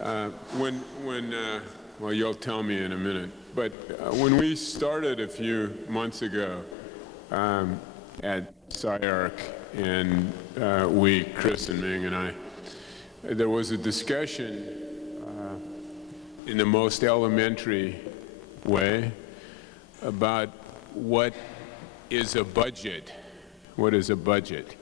Well, you'll tell me in a minute, but when we started a few months ago at SCI-Arc, and Chris and Ming and I, there was a discussion in the most elementary way about what is a budget. What is a budget?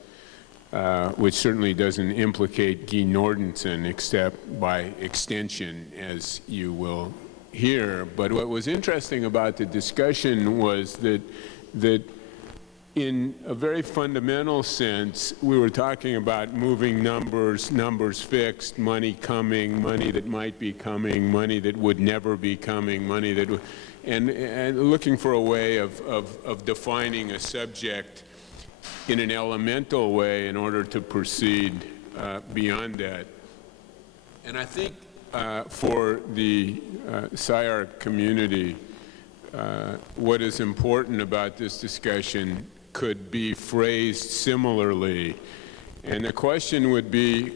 Which certainly doesn't implicate Guy Nordenson, except by extension, as you will hear. But what was interesting about the discussion was that in a very fundamental sense, we were talking about moving numbers, numbers fixed, money coming, money that might be coming, money that would never be coming, money that would, and looking for a way of defining a subject in an elemental way in order to proceed beyond that. And I think for the SCI-Arc community, what is important about this discussion could be phrased similarly. And the question would be,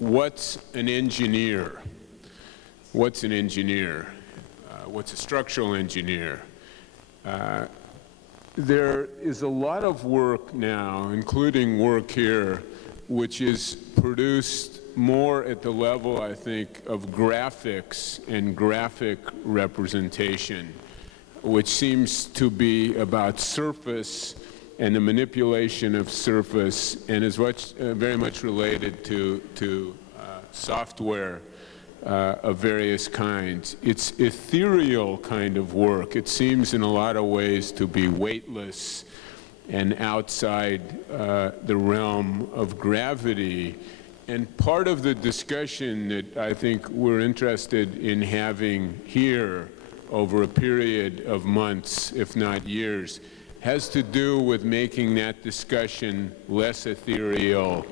what's an engineer? What's an engineer? What's a structural engineer? There is a lot of work now, including work here, which is produced more at the level, I think, of graphics and graphic representation, which seems to be about surface and the manipulation of surface, and is very much related to software of various kinds. It's ethereal kind of work. It seems in a lot of ways to be weightless and outside the realm of gravity. And part of the discussion that I think we're interested in having here over a period of months, if not years, has to do with making that discussion less ethereal,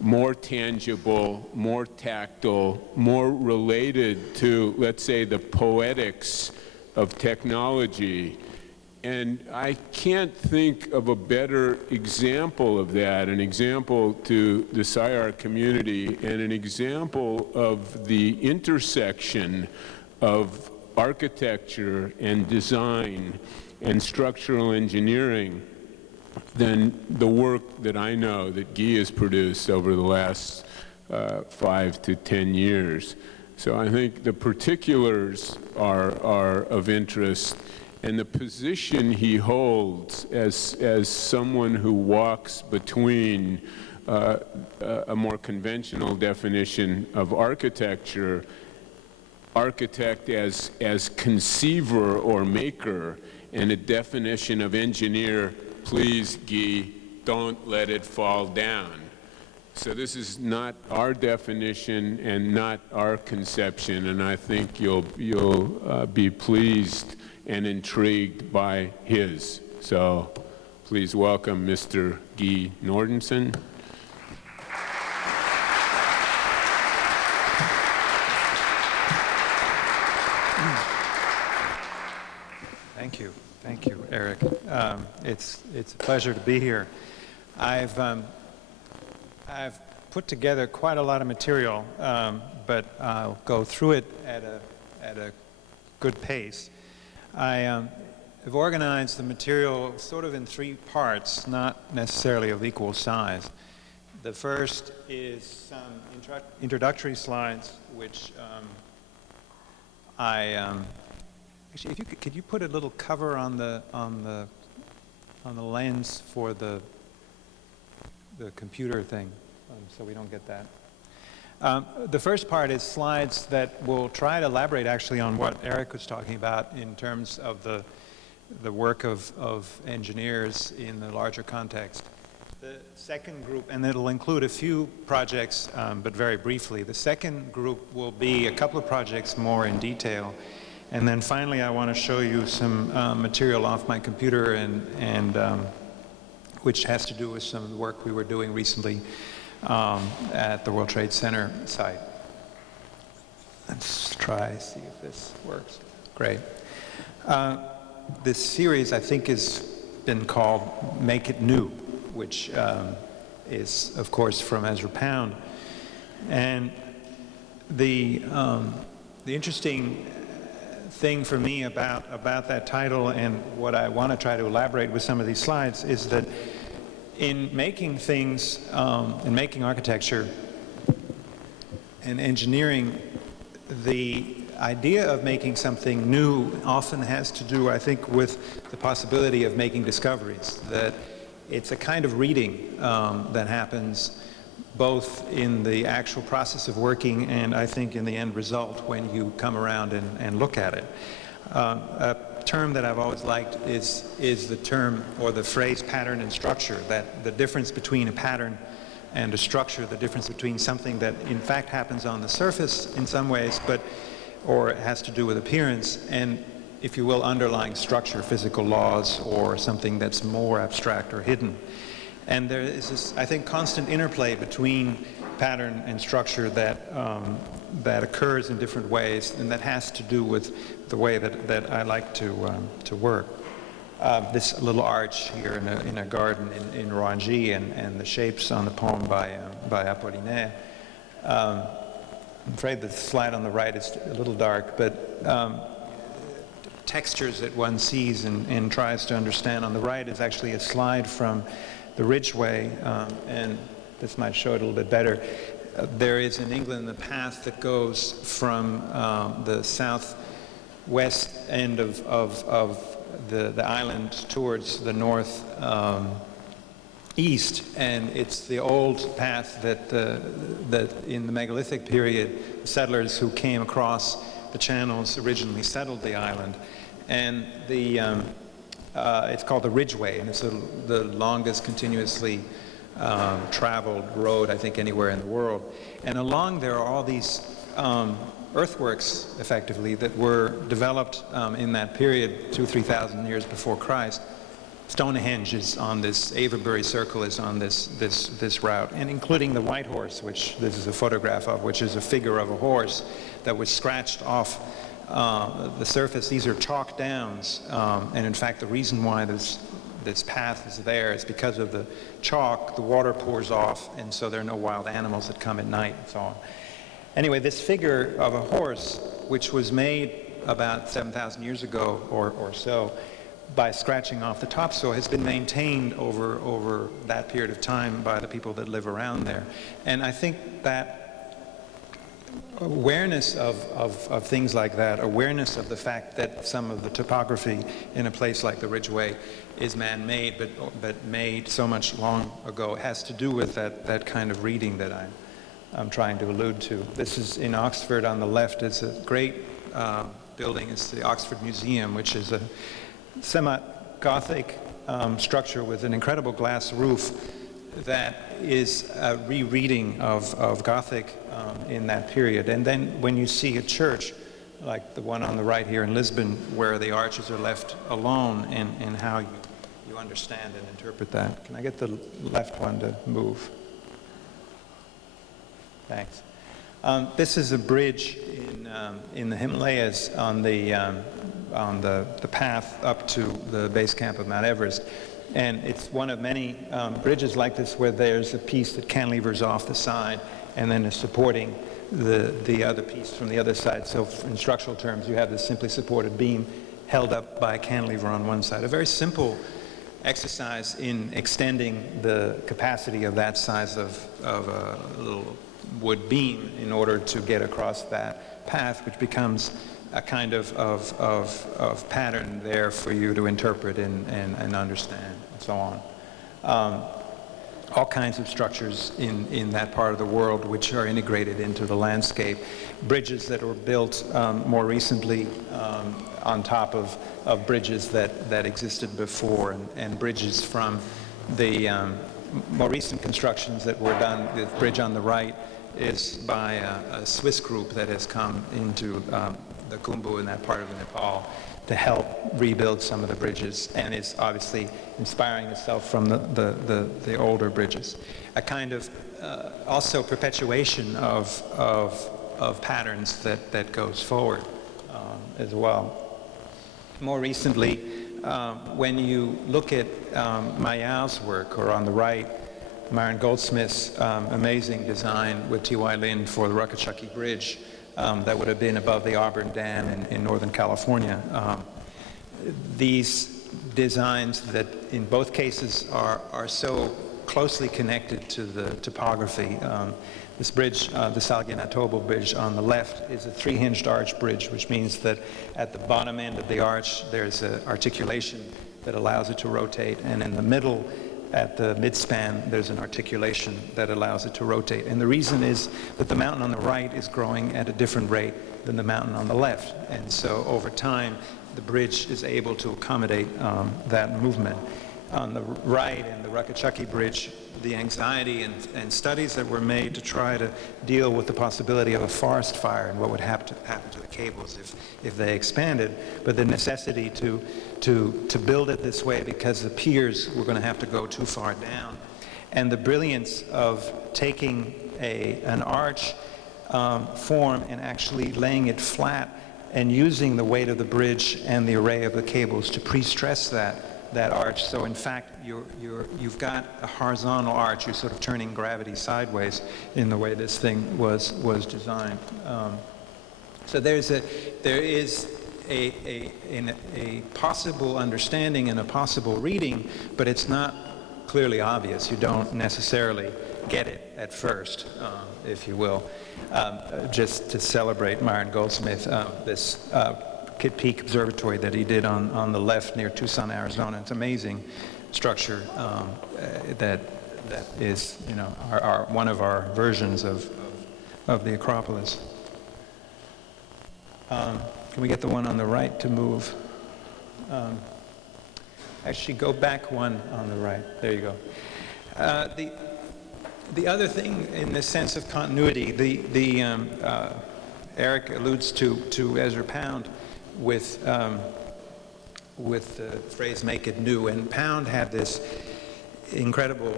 more tangible, more tactile, more related to, let's say, the poetics of technology. And I can't think of a better example of that, an example to the SCI-Arc community, and an example of the intersection of architecture and design and structural engineering than the work that I know that Guy has produced over the last 5 to 10 years. So I think the particulars are of interest, and the position he holds as someone who walks between a more conventional definition of architecture, architect as conceiver or maker, and a definition of engineer, please, Guy, don't let it fall down. So this is not our definition and not our conception, and I think you'll be pleased and intrigued by his. So please welcome Mr. Guy Nordenson. Thank you, Eric. It's a pleasure to be here. I've put together quite a lot of material, but I'll go through it at a good pace. I have organized the material sort of in 3 parts, not necessarily of equal size. The first is some introductory slides, which actually, if could you put a little cover on the lens for the computer thing, so we don't get that. The first part is slides that will try to elaborate actually on what Eric was talking about in terms of the work of engineers in the larger context. The second group, and it'll include a few projects, but very briefly. The second group will be a couple of projects more in detail. And then finally, I want to show you some material off my computer, and which has to do with some of the work we were doing recently at the World Trade Center site. Let's try, see if this works. Great. This series, I think, has been called Make It New, which is, of course, from Ezra Pound. And the interesting thing for me about that title, and what I want to try to elaborate with some of these slides, is that in making things, in making architecture and engineering, the idea of making something new often has to do, I think, with the possibility of making discoveries. That it's a kind of reading that happens both in the actual process of working and, I think, in the end result when you come around and look at it. A term that I've always liked is the term or the phrase pattern and structure, that the difference between a pattern and a structure, the difference between something that in fact happens on the surface in some ways, or has to do with appearance, and, if you will, underlying structure, physical laws, or something that's more abstract or hidden. And there is this, I think, constant interplay between pattern and structure that occurs in different ways, and that has to do with the way that I like to work. This little arch here in a garden in Roangy, and the shapes on the poem by Apollinaire. I'm afraid the slide on the right is a little dark, but textures that one sees and tries to understand. On the right is actually a slide from the Ridgeway, and this might show it a little bit better. There is in England the path that goes from the southwest end of the island towards the north east, and it's the old path that in the megalithic period, settlers who came across the channels originally settled the island. And it's called the Ridgeway, and it's the longest continuously traveled road, I think, anywhere in the world. And along there are all these earthworks, effectively, that were developed in that period, 2,000 to 3,000 years before Christ. Stonehenge is on this, Avebury Circle is on this route, and including the White Horse, which this is a photograph of, which is a figure of a horse that was scratched off the surface. These are chalk downs, and in fact the reason why this path is there is because of the chalk. The water pours off, and so there are no wild animals that come at night and so on. Anyway, this figure of a horse, which was made about 7,000 years ago or so, by scratching off the topsoil, has been maintained over that period of time by the people that live around there. And I think that awareness of things like that, awareness of the fact that some of the topography in a place like the Ridgeway is man-made, but made so much long ago, has to do with that kind of reading that I'm trying to allude to. This is in Oxford on the left. It's a great building. It's the Oxford Museum, which is a semi-Gothic structure with an incredible glass roof that is a rereading of Gothic in that period. And then when you see a church like the one on the right here in Lisbon, where the arches are left alone, and how you understand and interpret that. Can I get the left one to move? Thanks. This is a bridge in the Himalayas on the path up to the base camp of Mount Everest. And it's one of many bridges like this where there's a piece that cantilevers off the side and then is supporting the other piece from the other side. So in structural terms, you have this simply supported beam held up by a cantilever on one side. A very simple exercise in extending the capacity of that size of a little wood beam in order to get across that path, which becomes a kind of pattern there for you to interpret and understand, and so on. All kinds of structures in that part of the world which are integrated into the landscape. Bridges that were built more recently on top of bridges that existed before, and bridges from the more recent constructions that were done. The bridge on the right is by a Swiss group that has come into the Khumbu in that part of Nepal to help rebuild some of the bridges, and is obviously inspiring itself from the older bridges. A kind of also perpetuation of patterns that goes forward as well. More recently, when you look at Mayao's work, or on the right, Myron Goldsmith's amazing design with T.Y. Lind for the Ruckatucky Bridge that would have been above the Auburn Dam in Northern California. These designs that in both cases are so closely connected to the topography. This bridge, the Salganatobo Bridge on the left, is a three-hinged arch bridge, which means that at the bottom end of the arch there's an articulation that allows it to rotate, and in the middle at the midspan there's an articulation that allows it to rotate. And the reason is that the mountain on the right is growing at a different rate than the mountain on the left, and so over time the bridge is able to accommodate that movement. On the right, in the Ruckatucky Bridge, the anxiety and studies that were made to try to deal with the possibility of a forest fire and what would happen to the cables if they expanded, but the necessity to build it this way because the piers were going to have to go too far down, and the brilliance of taking an arch form and actually laying it flat and using the weight of the bridge and the array of the cables to pre-stress that arch. So in fact, you've got a horizontal arch. You're sort of turning gravity sideways in the way this thing was designed. So there is a possible understanding and a possible reading, but it's not clearly obvious. You don't necessarily get it at first, if you will. Just to celebrate Myron Goldsmith, this Kitt Peak Observatory that he did on the left near Tucson, Arizona. It's an amazing structure that is, you know, one of our versions of the Acropolis. Can we get the one on the right to move? Actually, go back one on the right. There you go. The other thing in the sense of continuity, Eric alludes to Ezra Pound with the phrase "make it new," and Pound had this incredible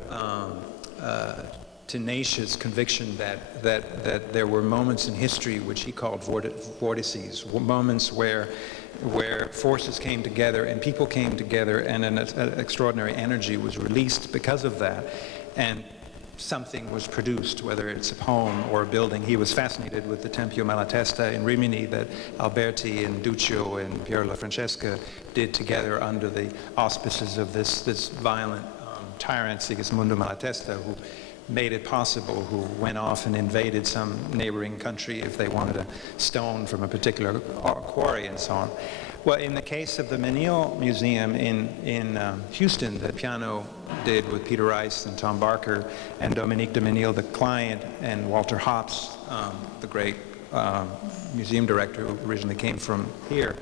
tenacious conviction that there were moments in history which he called vortices, moments where forces came together and people came together, and an extraordinary energy was released because of that, and something was produced, whether it's a poem or a building. He was fascinated with the Tempio Malatesta in Rimini that Alberti and Duccio and Piero La Francesca did together under the auspices of this violent tyrant, Sigismundo Malatesta, who made it possible, who went off and invaded some neighboring country if they wanted a stone from a particular quarry and so on. Well, in the case of the Menil Museum in Houston, that Piano did with Peter Rice and Tom Barker and Dominique de Menil, the client, and Walter Hopps, the great museum director who originally came from here,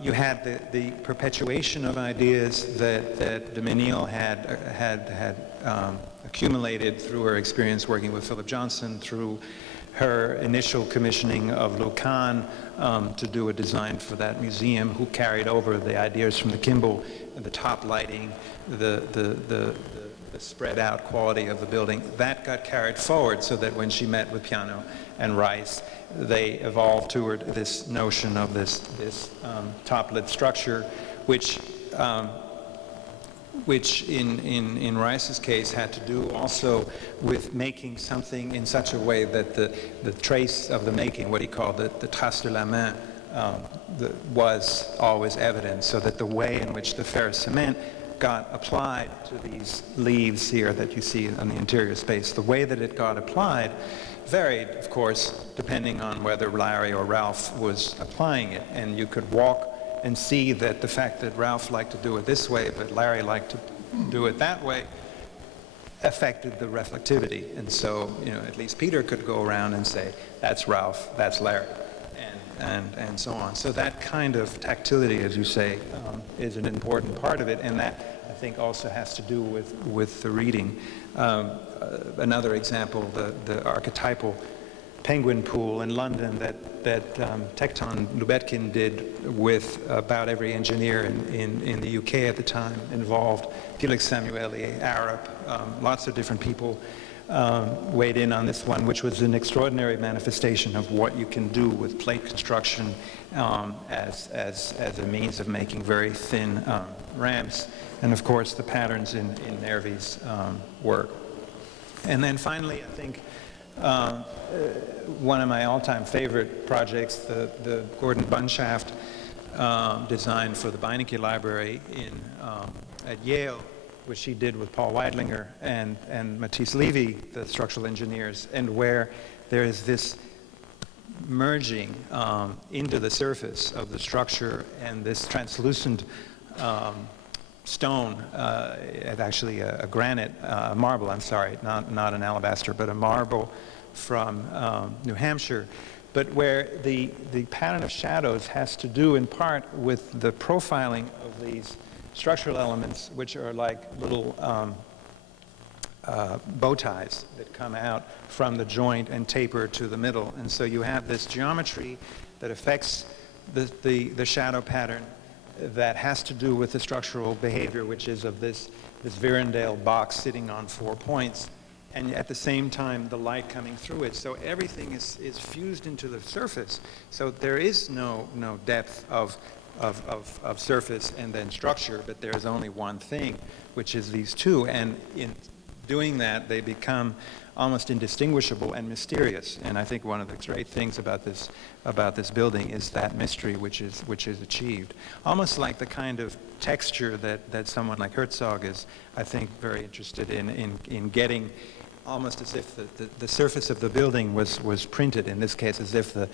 you had the perpetuation of ideas that de Menil had accumulated through her experience working with Philip Johnson, through her initial commissioning of Lucan to do a design for that museum, who carried over the ideas from the Kimball, the top lighting, the spread out quality of the building. That got carried forward so that when she met with Piano and Rice, they evolved toward this notion of this top-lit structure, which in Rice's case had to do also with making something in such a way that the trace of the making, what he called the trace de la main, was always evident, so that the way in which the ferrous cement got applied to these leaves here that you see on the interior space, the way that it got applied varied, of course, depending on whether Larry or Ralph was applying it. And you could walk and see that the fact that Ralph liked to do it this way, but Larry liked to do it that way, affected the reflectivity. And so, you know, at least Peter could go around and say, that's Ralph, that's Larry, and so on. So that kind of tactility, as you say, is an important part of it, and that, I think, also has to do with the reading. Another example, the archetypal penguin pool in London that Tecton Lubetkin did with about every engineer in the UK at the time, involved Felix Samueli, Arab, lots of different people weighed in on this one, which was an extraordinary manifestation of what you can do with plate construction as a means of making very thin ramps, and of course the patterns in Nervi's work. And then finally, I think one of my all-time favorite projects, the Gordon Bunn shaft designed for the Beinecke Library at Yale, which he did with Paul Weidlinger and Matisse Levy, the structural engineers, and where there is this merging into the surface of the structure, and this translucent stone, actually a granite, marble, I'm sorry, not an alabaster, but a marble from New Hampshire, but where the pattern of shadows has to do in part with the profiling of these structural elements, which are like little bow ties that come out from the joint and taper to the middle. And so you have this geometry that affects the shadow pattern that has to do with the structural behavior, which is of this Virendale box sitting on 4 points, and at the same time the light coming through it. So everything is fused into the surface. So there is no depth of surface and then structure, but there's only one thing, which is these two. And in doing that, they become almost indistinguishable and mysterious. And I think one of the great things about this building is that mystery which is achieved. Almost like the kind of texture that someone like Herzog is, I think, very interested in getting, almost as if the surface of the building was printed, in this case as if the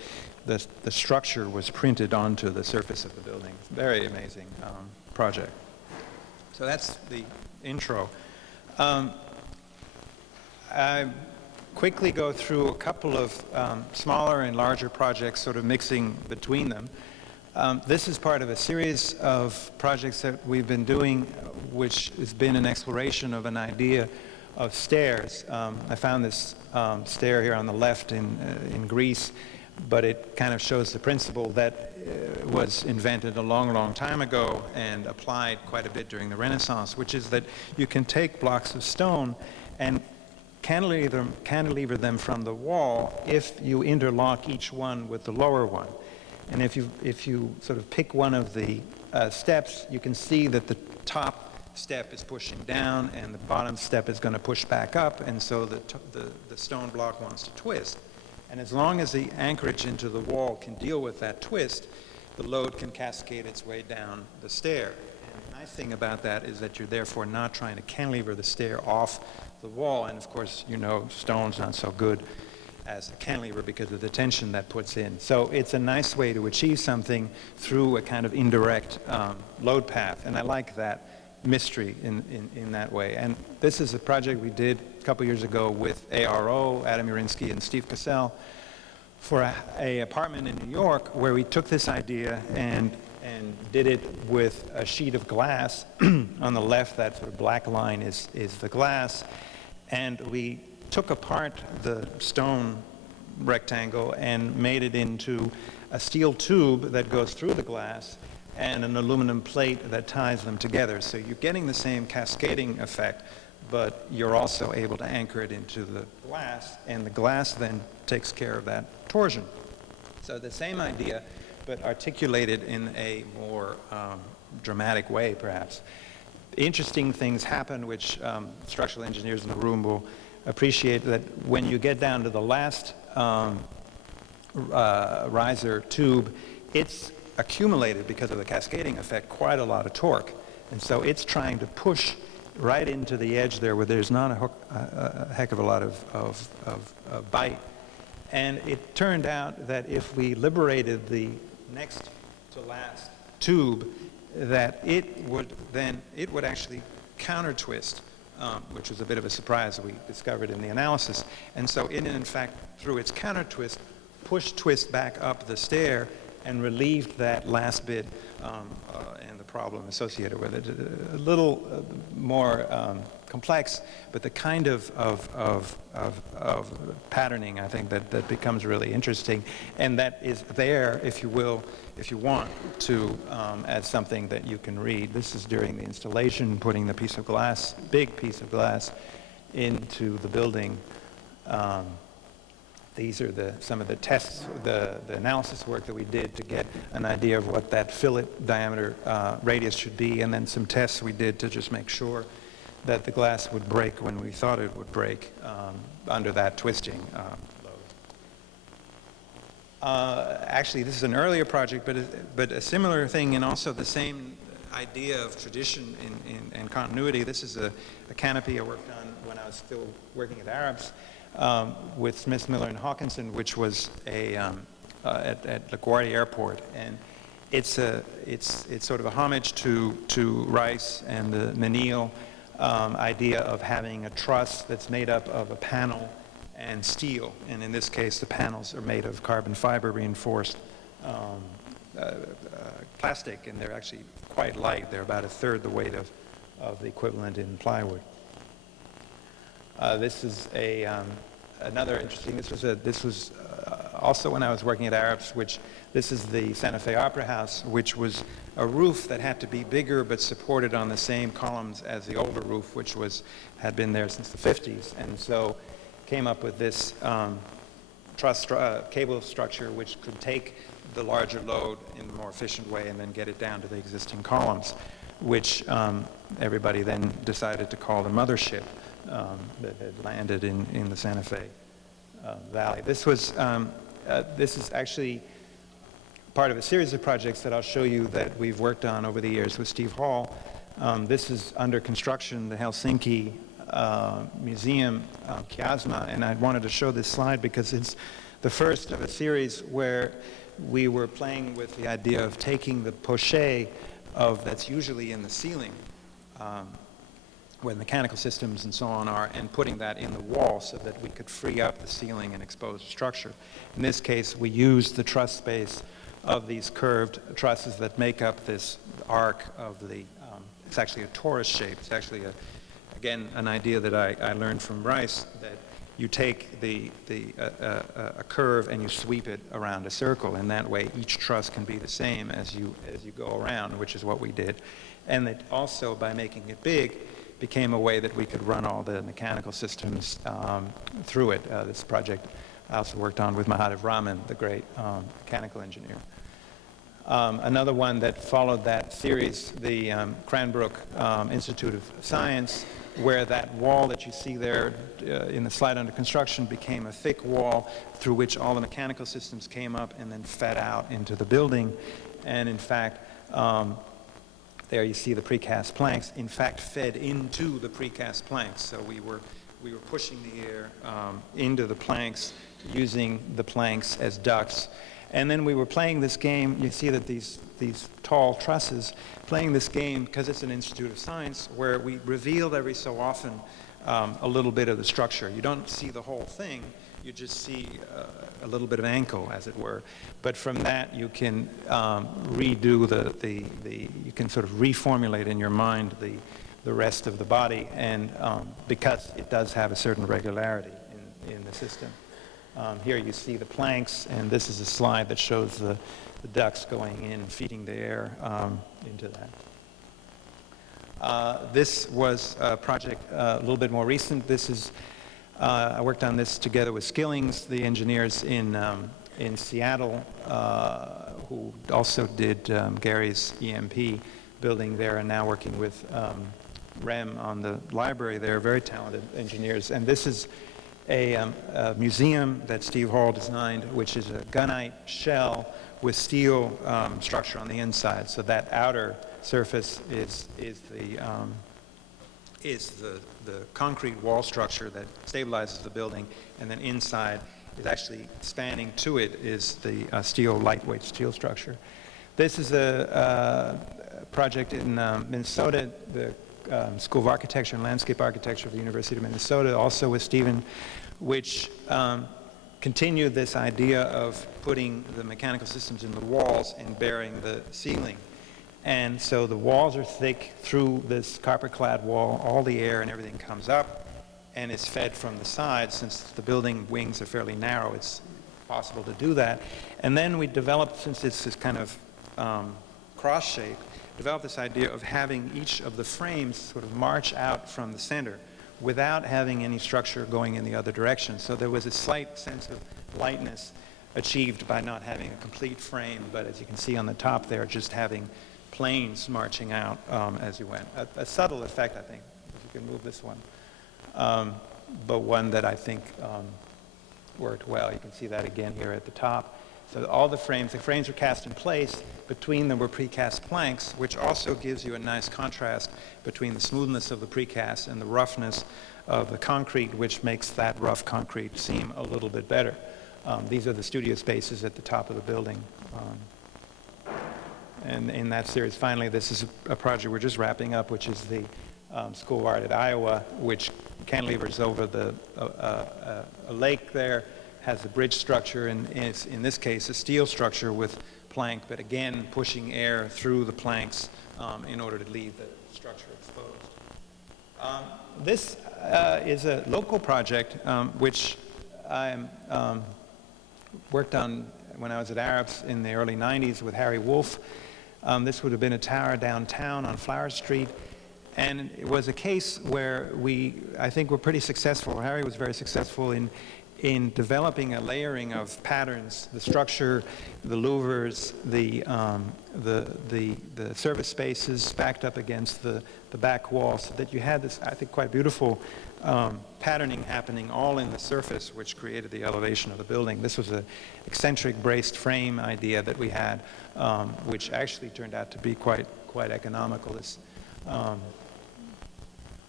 structure was printed onto the surface of the building. Very amazing project. So that's the intro. I quickly go through a couple of smaller and larger projects, sort of mixing between them. This is part of a series of projects that we've been doing, which has been an exploration of an idea of stairs. I found this stair here on the left in Greece, but it kind of shows the principle that was invented a long time ago and applied quite a bit during the Renaissance, which is that you can take blocks of stone and cantilever them from the wall if you interlock each one with the lower one. And if you sort of pick one of the steps, you can see that the top step is pushing down and the bottom step is going to push back up, and so the stone block wants to twist. And as long as the anchorage into the wall can deal with that twist, the load can cascade its way down the stair. And the nice thing about that is that you're therefore not trying to cantilever the stair off the wall, and of course, you know, stone's not so good as a cantilever because of the tension that puts in. So it's a nice way to achieve something through a kind of indirect load path, and I like that mystery in that way. And this is a project we did a couple years ago with ARO, Adam Urinsky and Steve Cassell, for a apartment in New York, where we took this idea and did it with a sheet of glass. On the left, that sort of black line is the glass, and we took apart the stone rectangle and made it into a steel tube that goes through the glass and an aluminum plate that ties them together. So you're getting the same cascading effect, but you're also able to anchor it into the glass, and the glass then takes care of that torsion. So the same idea, but articulated in a more dramatic way, perhaps. Interesting things happen, which structural engineers in the room will appreciate, that when you get down to the last riser tube, it's accumulated, because of the cascading effect, quite a lot of torque. And so it's trying to push right into the edge there where there's not a heck of a lot of bite. And it turned out that if we liberated the next to last tube, that it would actually counter twist, which was a bit of a surprise we discovered in the analysis. And so it, in fact, through its counter twist, pushed twist back up the stair and relieved that last bit and the problem associated with it. A little more complex, but the kind of patterning, I think, that becomes really interesting, and that is there, if you will, if you want to, as something that you can read. This is during the installation, putting the piece of glass, big piece of glass, into the building. These are some of the tests, the analysis work that we did to get an idea of what that fillet diameter radius should be, and then some tests we did to just make sure that the glass would break when we thought it would break under that twisting load. Actually, this is an earlier project, but a similar thing, and also the same idea of tradition and continuity. This is a canopy I worked on when I was still working at Arabs. With Smith, Miller, and Hawkinson, which was at LaGuardia Airport, and it's sort of a homage to Rice and the Menil idea of having a truss that's made up of a panel and steel, and in this case the panels are made of carbon fiber reinforced plastic, and they're actually quite light. They're about a third the weight of the equivalent in plywood. This is another interesting. This was also when I was working at Arabs. This is the Santa Fe Opera House, which was a roof that had to be bigger but supported on the same columns as the older roof, which had been there since the 50s, and so came up with this truss cable structure which could take the larger load in a more efficient way and then get it down to the existing columns, which everybody then decided to call the mothership. That had landed in the Santa Fe Valley. This is actually part of a series of projects that I'll show you that we've worked on over the years with Steve Hall. This is under construction, the Helsinki Museum, Kiasma, and I wanted to show this slide because it's the first of a series where we were playing with the idea of taking the poché that's usually in the ceiling, where mechanical systems and so on are, and putting that in the wall so that we could free up the ceiling and expose the structure. In this case, we used the truss space of these curved trusses that make up this arc of it's actually a torus shape. It's actually, again, an idea that I learned from Rice, that you take a curve and you sweep it around a circle, and that way each truss can be the same as you go around, which is what we did. And that also, by making it big, became a way that we could run all the mechanical systems through it. This project I also worked on with Mahadev Raman, the great mechanical engineer. Another one that followed that series, the Cranbrook Institute of Science, where that wall that you see there in the slide under construction became a thick wall through which all the mechanical systems came up and then fed out into the building. And in fact, there you see the precast planks, in fact, fed into the precast planks. So we were pushing the air into the planks, using the planks as ducts. And then we were playing this game. You see that these tall trusses, playing this game because it's an Institute of Science, where we revealed every so often a little bit of the structure. You don't see the whole thing. You just see a little bit of ankle, as it were. But from that, you can redo you can sort of reformulate in your mind the rest of the body, and because it does have a certain regularity in the system. Here you see the planks, and this is a slide that shows the ducts going in, feeding the air into that. This was a project a little bit more recent. This is I worked on this together with Skillings, the engineers in Seattle, who also did Gary's EMP building there, and now working with Rem on the library. They're very talented engineers. And this is a museum that Steve Hall designed, which is a gunite shell with steel structure on the inside. So that outer surface is the concrete wall structure that stabilizes the building, and then inside is actually spanning to it is the lightweight steel structure. This is a project in Minnesota, the School of Architecture and Landscape Architecture of the University of Minnesota, also with Stephen, which continued this idea of putting the mechanical systems in the walls and bearing the ceiling. And so the walls are thick through this copper-clad wall. All the air and everything comes up and is fed from the sides. Since the building wings are fairly narrow, it's possible to do that. And then we developed, since it's this kind of cross shape, developed this idea of having each of the frames sort of march out from the center, without having any structure going in the other direction. So there was a slight sense of lightness achieved by not having a complete frame, but as you can see on the top there, just having planes marching out as you went. A subtle effect, I think, if you can move this one, but one that I think worked well. You can see that again here at the top. So all the frames were cast in place. Between them were precast planks, which also gives you a nice contrast between the smoothness of the precast and the roughness of the concrete, which makes that rough concrete seem a little bit better. These are the studio spaces at the top of the building. And in that series, finally, this is a project we're just wrapping up, which is the School of Art at Iowa, which cantilevers over a lake there, has a bridge structure, and is, in this case, a steel structure with plank, but again, pushing air through the planks in order to leave the structure exposed. This is a local project which I worked on when I was at Arabs in the early 90s with Harry Wolff. This would have been a tower downtown on Flower Street, and it was a case where I think we're pretty successful. Harry was very successful in developing a layering of patterns, the structure, the louvers, the service spaces backed up against the back wall, so that you had this, I think, quite beautiful patterning happening all in the surface, which created the elevation of the building. This was an eccentric braced frame idea that we had, which actually turned out to be quite economical. This,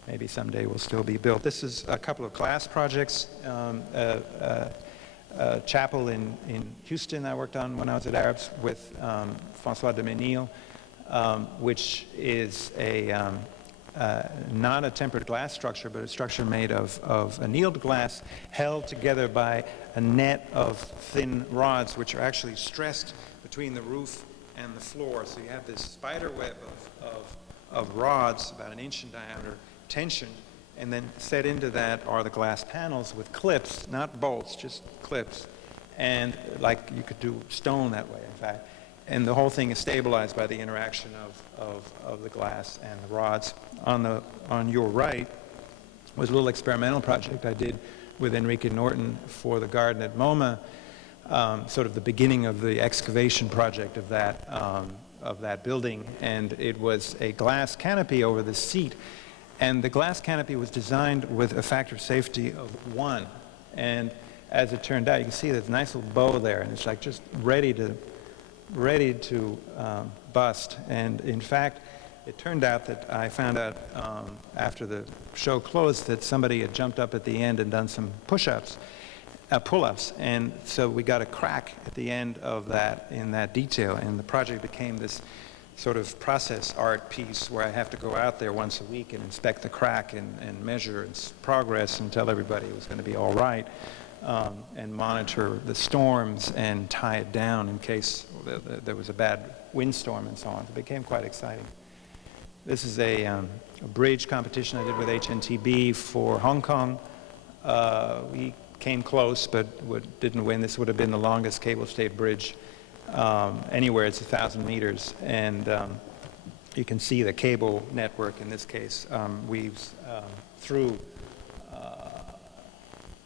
maybe someday will still be built. This is a couple of glass projects. A chapel in Houston I worked on when I was at Arabs with François de Menil, which is not a tempered glass structure, but a structure made of annealed glass held together by a net of thin rods, which are actually stressed between the roof and the floor. So you have this spider web of rods about 1 inch in diameter, tensioned, and then set into that are the glass panels with clips, not bolts, just clips, and like you could do stone that way, in fact. And the whole thing is stabilized by the interaction of the glass and the rods. On your right was a little experimental project I did with Enrique Norton for the garden at MoMA, sort of the beginning of the excavation project of that building, and it was a glass canopy over the seat. And the glass canopy was designed with a factor of safety of 1. And as it turned out, you can see there's a nice little bow there, and it's like just ready to bust. And in fact, it turned out that I found out after the show closed that somebody had jumped up at the end and done some pull-ups. And so we got a crack at the end of that in that detail, and the project became this sort of process art piece where I have to go out there once a week and inspect the crack and measure its progress and tell everybody it was going to be all right, and monitor the storms and tie it down in case there was a bad windstorm and so on. It became quite exciting. This is a bridge competition I did with HNTB for Hong Kong. We came close, but didn't win. This would have been the longest cable-stayed bridge anywhere. It's 1,000 meters, and you can see the cable network in this case weaves through.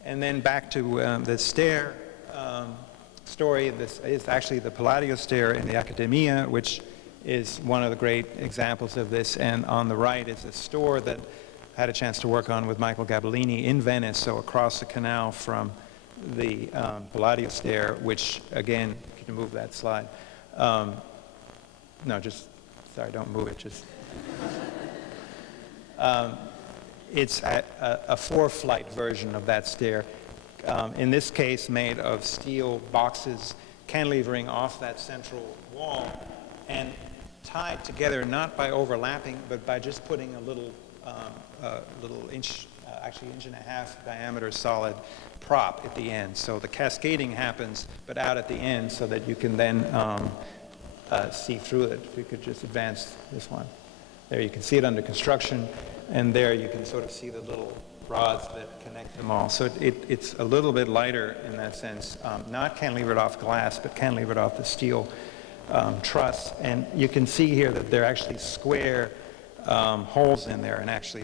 And then back to the stair story. This is actually the Palladio stair in the Accademia, which is one of the great examples of this. And on the right is a store that I had a chance to work on with Michael Gabellini in Venice, so across the canal from the Palladio stair, which again, to move that slide. No, just, sorry, don't move it, just. It's a 4-flight version of that stair. In this case, made of steel boxes cantilevering off that central wall and tied together not by overlapping, but by just putting a little inch, actually 1.5 inch diameter solid prop at the end. So the cascading happens, but out at the end so that you can then see through it. If you could just advance this one. There you can see it under construction, and there you can sort of see the little rods that connect them all. So it's a little bit lighter in that sense, not cantilevered off glass, but cantilevered off the steel truss. And you can see here that they're actually square holes in there, and actually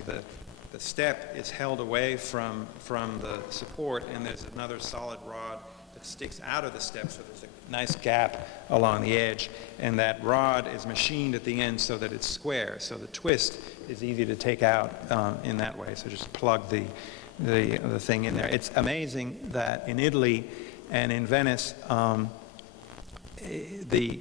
the step is held away from the support, and there's another solid rod that sticks out of the step, so there's a nice gap along the edge, and that rod is machined at the end so that it's square, so the twist is easy to take out in that way. So just plug the thing in there. It's amazing that in Italy and in Venice, the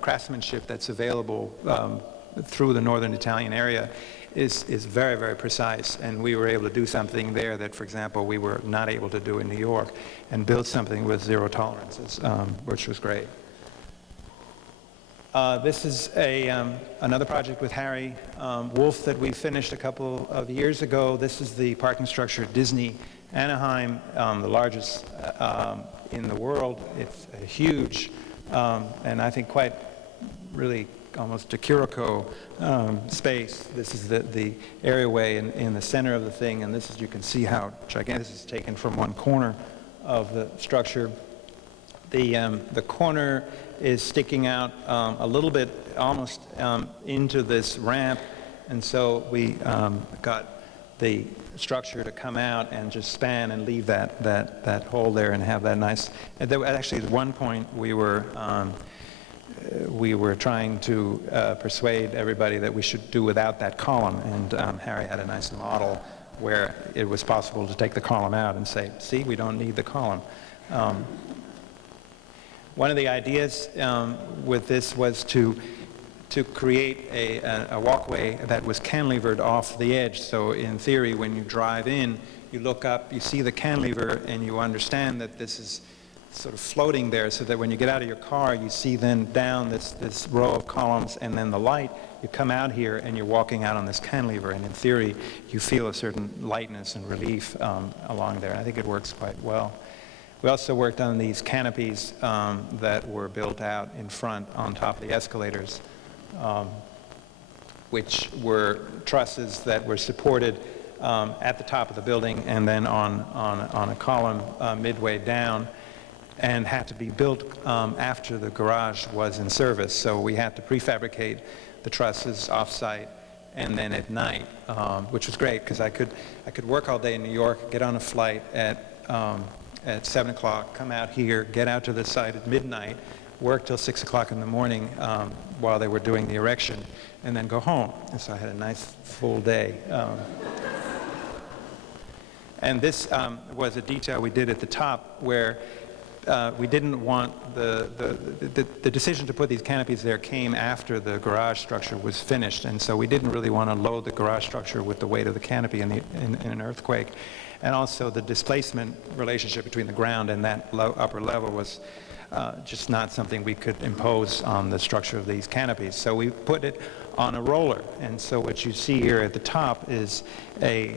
craftsmanship that's available through the northern Italian area is very, very precise, and we were able to do something there that, for example, we were not able to do in New York, and build something with zero tolerances, which was great. This is another project with Harry Wolf that we finished a couple of years ago. This is the parking structure at Disney Anaheim, the largest in the world. It's a huge, and I think quite really almost a Curacao space. This is the areaway in the center of the thing, and this is, you can see how gigantic. This is taken from one corner of the structure. The corner is sticking out a little bit, almost into this ramp, and so we got the structure to come out and just span and leave that hole there and have that nice. Actually, at one point we were trying to persuade everybody that we should do without that column, and Harry had a nice model where it was possible to take the column out and say, see, we don't need the column. One of the ideas with this was to create a walkway that was cantilevered off the edge. So in theory, when you drive in, you look up, you see the cantilever, and you understand that this is sort of floating there, so that when you get out of your car, you see then down this row of columns, and then the light, you come out here and you're walking out on this cantilever, and in theory, you feel a certain lightness and relief along there. I think it works quite well. We also worked on these canopies that were built out in front on top of the escalators, which were trusses that were supported at the top of the building and then on a column midway down, and had to be built after the garage was in service. So we had to prefabricate the trusses off-site and then at night, which was great because I could work all day in New York, get on a flight at 7 o'clock, come out here, get out to the site at midnight, work till 6 o'clock in the morning while they were doing the erection, and then go home. And so I had a nice full day. And this was a detail we did at the top where we didn't want the decision to put these canopies there came after the garage structure was finished, and so we didn't really want to load the garage structure with the weight of the canopy in an earthquake. And also the displacement relationship between the ground and that upper level was just not something we could impose on the structure of these canopies. So we put it on a roller, and so what you see here at the top is a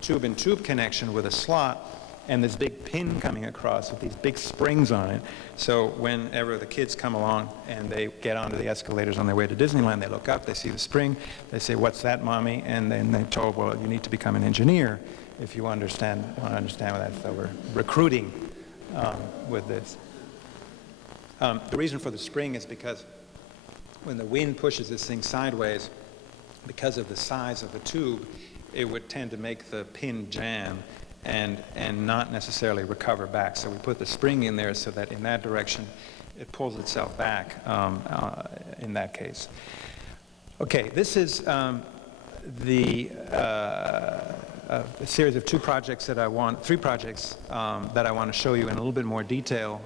tube-in-tube connection with a slot and this big pin coming across with these big springs on it. So whenever the kids come along and they get onto the escalators on their way to Disneyland, they look up, they see the spring, they say, "What's that, Mommy?" And then they're told, "Well, you need to become an engineer if you want to understand what that is." So we're recruiting with this. The reason for the spring is because when the wind pushes this thing sideways, because of the size of the tube, it would tend to make the pin jam and not necessarily recover back. So we put the spring in there so that in that direction it pulls itself back in that case. Okay, this is a series of three projects that I want to show you in a little bit more detail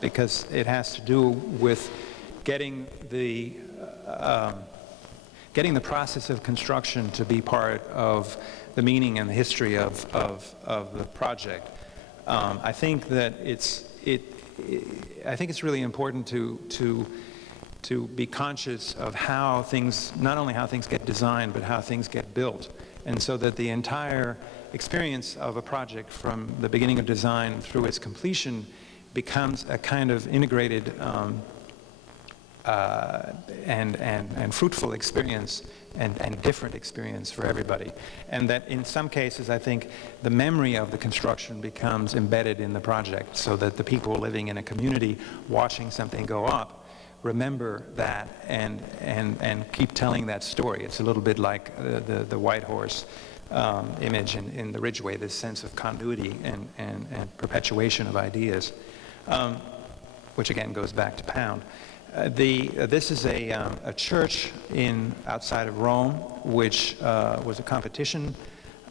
because it has to do with getting the process of construction to be part of the meaning and the history of the project. I think that it's really important to be conscious of how things, not only how things get designed, but how things get built, and so that the entire experience of a project from the beginning of design through its completion becomes a kind of integrated and fruitful experience and different experience for everybody. And that in some cases, I think the memory of the construction becomes embedded in the project, so that the people living in a community watching something go up remember that and keep telling that story. It's a little bit like the White Horse image in the Ridgeway, this sense of continuity and perpetuation of ideas, which again goes back to Pound. This is a church outside of Rome, which was a competition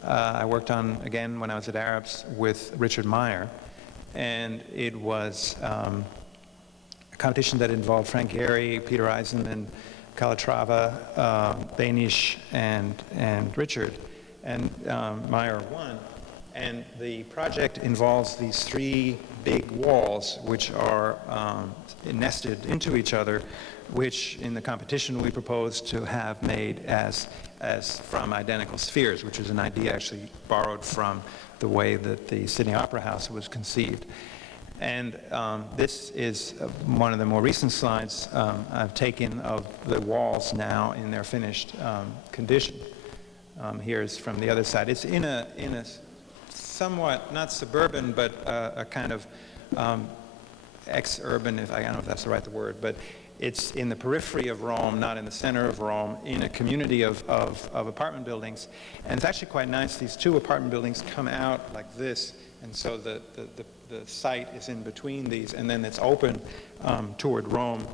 I worked on, again, when I was at Arabs with Richard Meyer. And it was a competition that involved Frank Gehry, Peter Eisenman, Calatrava, Banish, and Richard. And Meyer won. And the project involves these three big walls, which are nested into each other, which in the competition we proposed to have made as from identical spheres, which is an idea actually borrowed from the way that the Sydney Opera House was conceived. And this is one of the more recent slides I've taken of the walls now in their finished condition. Here's from the other side. It's in a somewhat, not suburban, but a kind of ex-urban, I don't know if that's the right word, but it's in the periphery of Rome, not in the center of Rome, in a community of apartment buildings. And it's actually quite nice. These two apartment buildings come out like this, and so the site is in between these, and then it's open toward Rome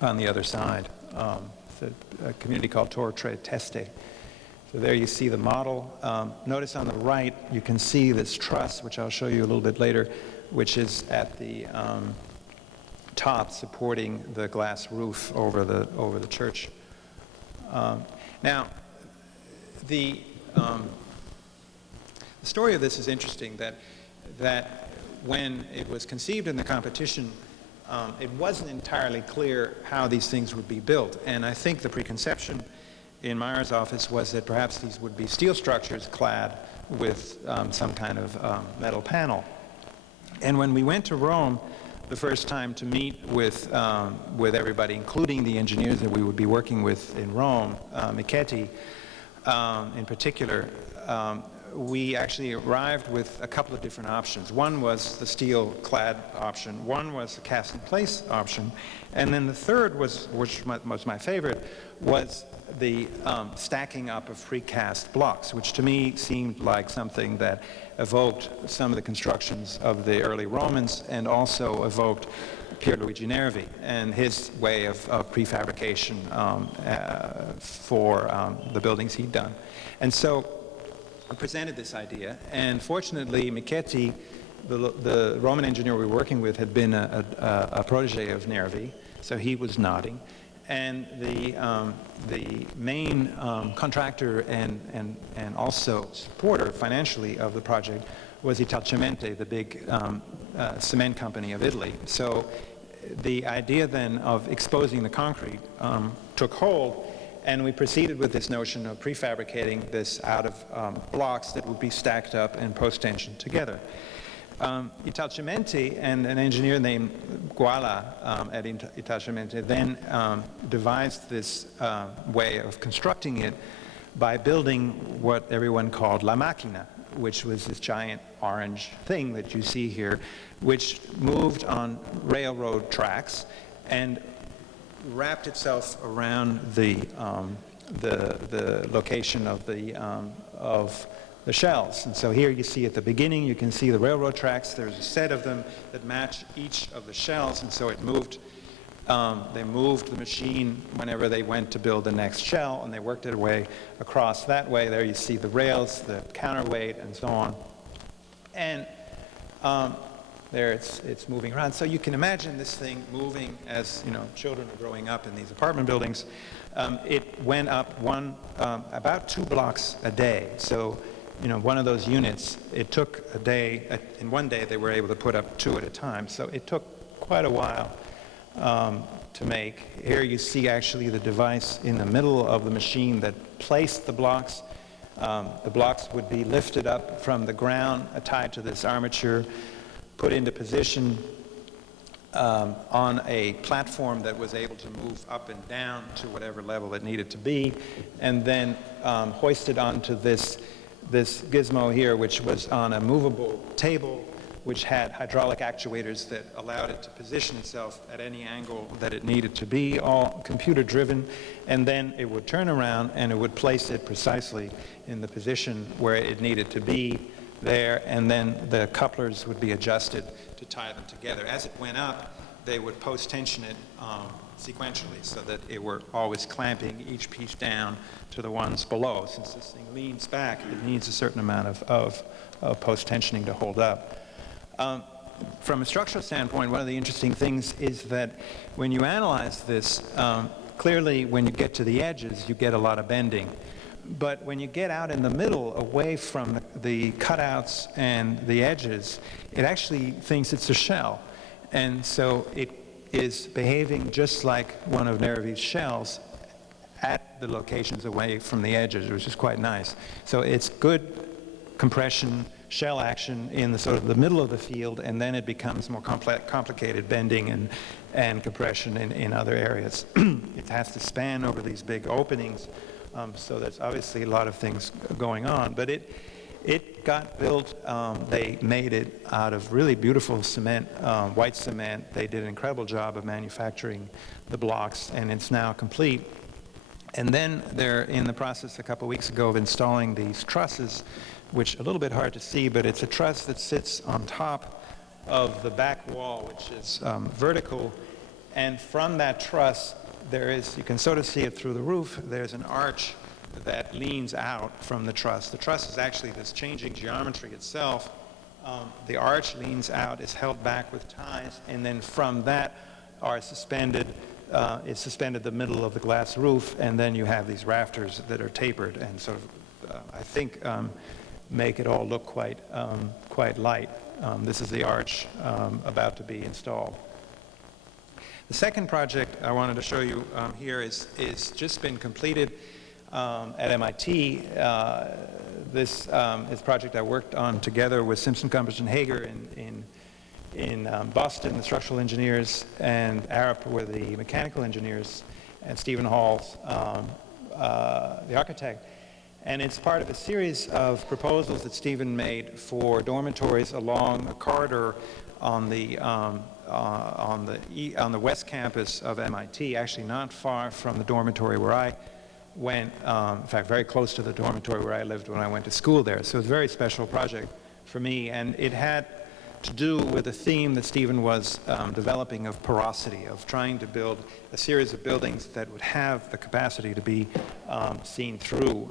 on the other side. It's a community called Torre Tre Teste. So there you see the model. Notice on the right, you can see this truss, which I'll show you a little bit later, which is at the top supporting the glass roof over the church. Now, the story of this is interesting, that when it was conceived in the competition, it wasn't entirely clear how these things would be built. And I think the preconception in Meyer's office was that perhaps these would be steel structures clad with some kind of metal panel. And when we went to Rome the first time to meet with everybody, including the engineers that we would be working with in Rome, Michetti in particular, we actually arrived with a couple of different options. One was the steel-clad option, one was the cast-in-place option, and then the third was, which was my favorite, was the stacking up of precast blocks, which to me seemed like something that evoked some of the constructions of the early Romans and also evoked Pierluigi Nervi and his way of prefabrication for the buildings he'd done. And so we presented this idea, and fortunately Michetti, the Roman engineer we were working with, had been a protege of Nervi, so he was nodding. And the main contractor and also supporter financially of the project was Italcementi, the big cement company of Italy. So the idea then of exposing the concrete took hold, and we proceeded with this notion of prefabricating this out of blocks that would be stacked up and post-tensioned together. Italcementi and an engineer named Guala at Italcementi then devised this way of constructing it by building what everyone called La Macchina, which was this giant orange thing that you see here, which moved on railroad tracks and wrapped itself around the location of the shells. And so here you see at the beginning, you can see the railroad tracks. There's a set of them that match each of the shells, and so it moved. They moved the machine whenever they went to build the next shell, and they worked their way across that way. There you see the rails, the counterweight, and so on. And there it's moving around. So you can imagine this thing moving as, you know, children are growing up in these apartment buildings. It went up about 2 blocks a day. So, you know, one of those units, it took a day. In one day, they were able to put up 2 at a time. So it took quite a while to make. Here you see actually the device in the middle of the machine that placed the blocks. The blocks would be lifted up from the ground, tied to this armature, put into position on a platform that was able to move up and down to whatever level it needed to be, and then hoisted onto this gizmo here, which was on a movable table, which had hydraulic actuators that allowed it to position itself at any angle that it needed to be, all computer driven, and then it would turn around and it would place it precisely in the position where it needed to be there, and then the couplers would be adjusted to tie them together. As it went up, they would post-tension it sequentially so that it were always clamping each piece down to the ones below. Since this thing leans back, it needs a certain amount of post-tensioning to hold up. From a structural standpoint, one of the interesting things is that when you analyze this, clearly when you get to the edges, you get a lot of bending. But when you get out in the middle, away from the cutouts and the edges, it actually thinks it's a shell. And so it is behaving just like one of Nervi's shells at the locations away from the edges, which is quite nice. So it's good compression, shell action in the sort of the middle of the field, and then it becomes more complicated bending and compression in other areas. It has to span over these big openings, so there's obviously a lot of things going on. But it got built, they made it out of really beautiful cement, white cement. They did an incredible job of manufacturing the blocks, and it's now complete. And then they're in the process a couple weeks ago of installing these trusses, which are a little bit hard to see, but it's a truss that sits on top of the back wall, which is vertical. And from that truss, there is, you can sort of see it through the roof, there's an arch that leans out from the truss. The truss is actually this changing geometry itself. The arch leans out, is held back with ties, and then from that are suspended, is suspended the middle of the glass roof, and then you have these rafters that are tapered and sort of, I think, make it all look quite light. This is the arch about to be installed. The second project I wanted to show you here is just been completed at MIT. This is a project I worked on together with Simpson, Cumbers, and Hager in Boston, the structural engineers, and Arup were the mechanical engineers, and Stephen Hall's the architect. And it's part of a series of proposals that Stephen made for dormitories along a corridor on the west campus of MIT, actually not far from the dormitory where I went, in fact, very close to the dormitory where I lived when I went to school there. So it was a very special project for me, and it had to do with a theme that Stephen was developing of porosity, of trying to build a series of buildings that would have the capacity to be seen through.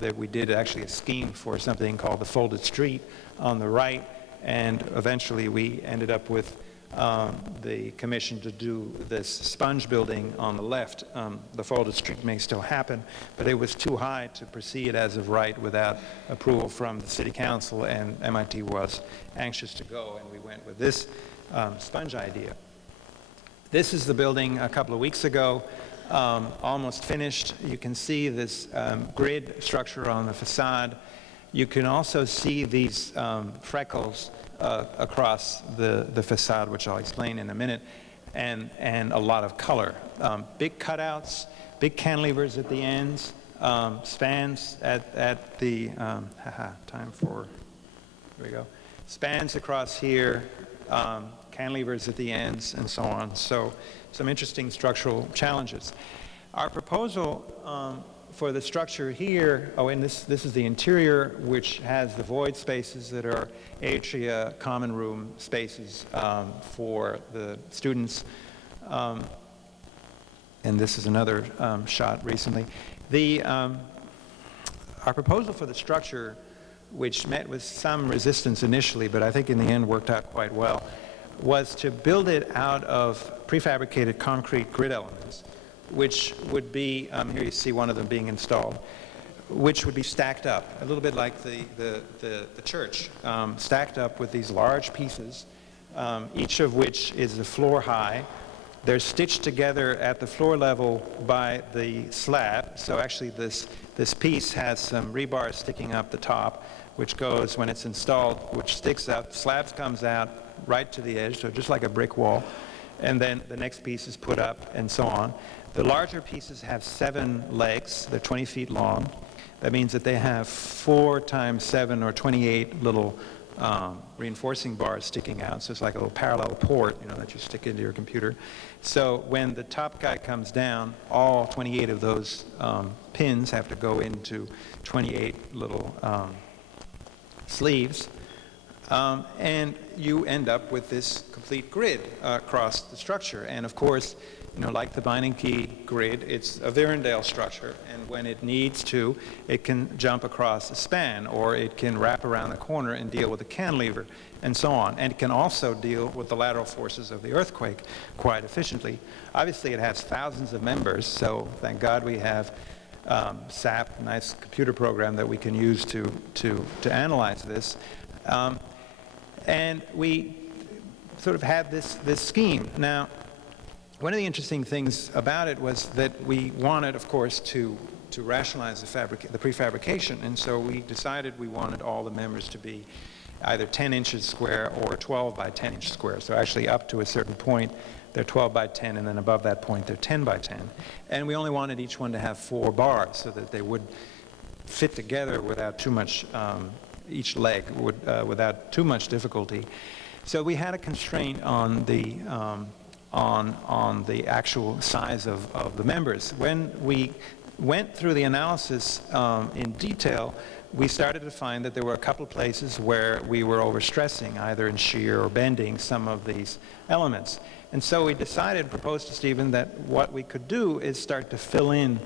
That we did actually a scheme for something called the folded street on the right, and eventually we ended up with the commission to do this sponge building on the left. The folded street may still happen, but it was too high to proceed as of right without approval from the city council, and MIT was anxious to go, and we went with this sponge idea. This is the building a couple of weeks ago, almost finished. You can see this grid structure on the facade. You can also see these freckles across the facade, which I'll explain in a minute, and a lot of color. Big cutouts, big cantilevers at the ends, spans at the, time for, here we go, spans across here, cantilevers at the ends, and so on. So some interesting structural challenges. Our proposal for the structure here, and this is the interior, which has the void spaces that are atria, common room spaces for the students. And this is another shot recently. Our proposal for the structure, which met with some resistance initially, but I think in the end worked out quite well, was to build it out of prefabricated concrete grid elements, which would be, here you see one of them being installed, which would be stacked up, a little bit like the church, stacked up with these large pieces, each of which is a floor high. They're stitched together at the floor level by the slab, so actually this piece has some rebar sticking up the top, which goes, when it's installed, which sticks out, slabs comes out right to the edge, so just like a brick wall, and then the next piece is put up, and so on. The larger pieces have 7 legs. They're 20 feet long. That means that they have 4 times 7 or 28 little reinforcing bars sticking out, so it's like a little parallel port, that you stick into your computer. So when the top guy comes down, all 28 of those pins have to go into 28 little sleeves, and you end up with this complete grid across the structure. And of course, like the binding key grid, it's a Virendale structure, and when it needs to, it can jump across a span, or it can wrap around the corner and deal with a cantilever, and so on. And it can also deal with the lateral forces of the earthquake quite efficiently. Obviously, it has thousands of members, so thank God we have SAP, a nice computer program that we can use to analyze this. And we sort of had this scheme. Now, one of the interesting things about it was that we wanted, of course, to rationalize the prefabrication, and so we decided we wanted all the members to be either 10 inches square or 12 by 10 inch square. So actually up to a certain point, they're 12 by 10, and then above that point, they're 10 by 10. And we only wanted each one to have 4 bars so that they would fit together without too much, each leg would, without too much difficulty. So we had a constraint on the actual size of the members. When we went through the analysis in detail, we started to find that there were a couple places where we were overstressing, either in shear or bending, some of these elements. And so we decided, proposed to Stephen, that what we could do is start to fill in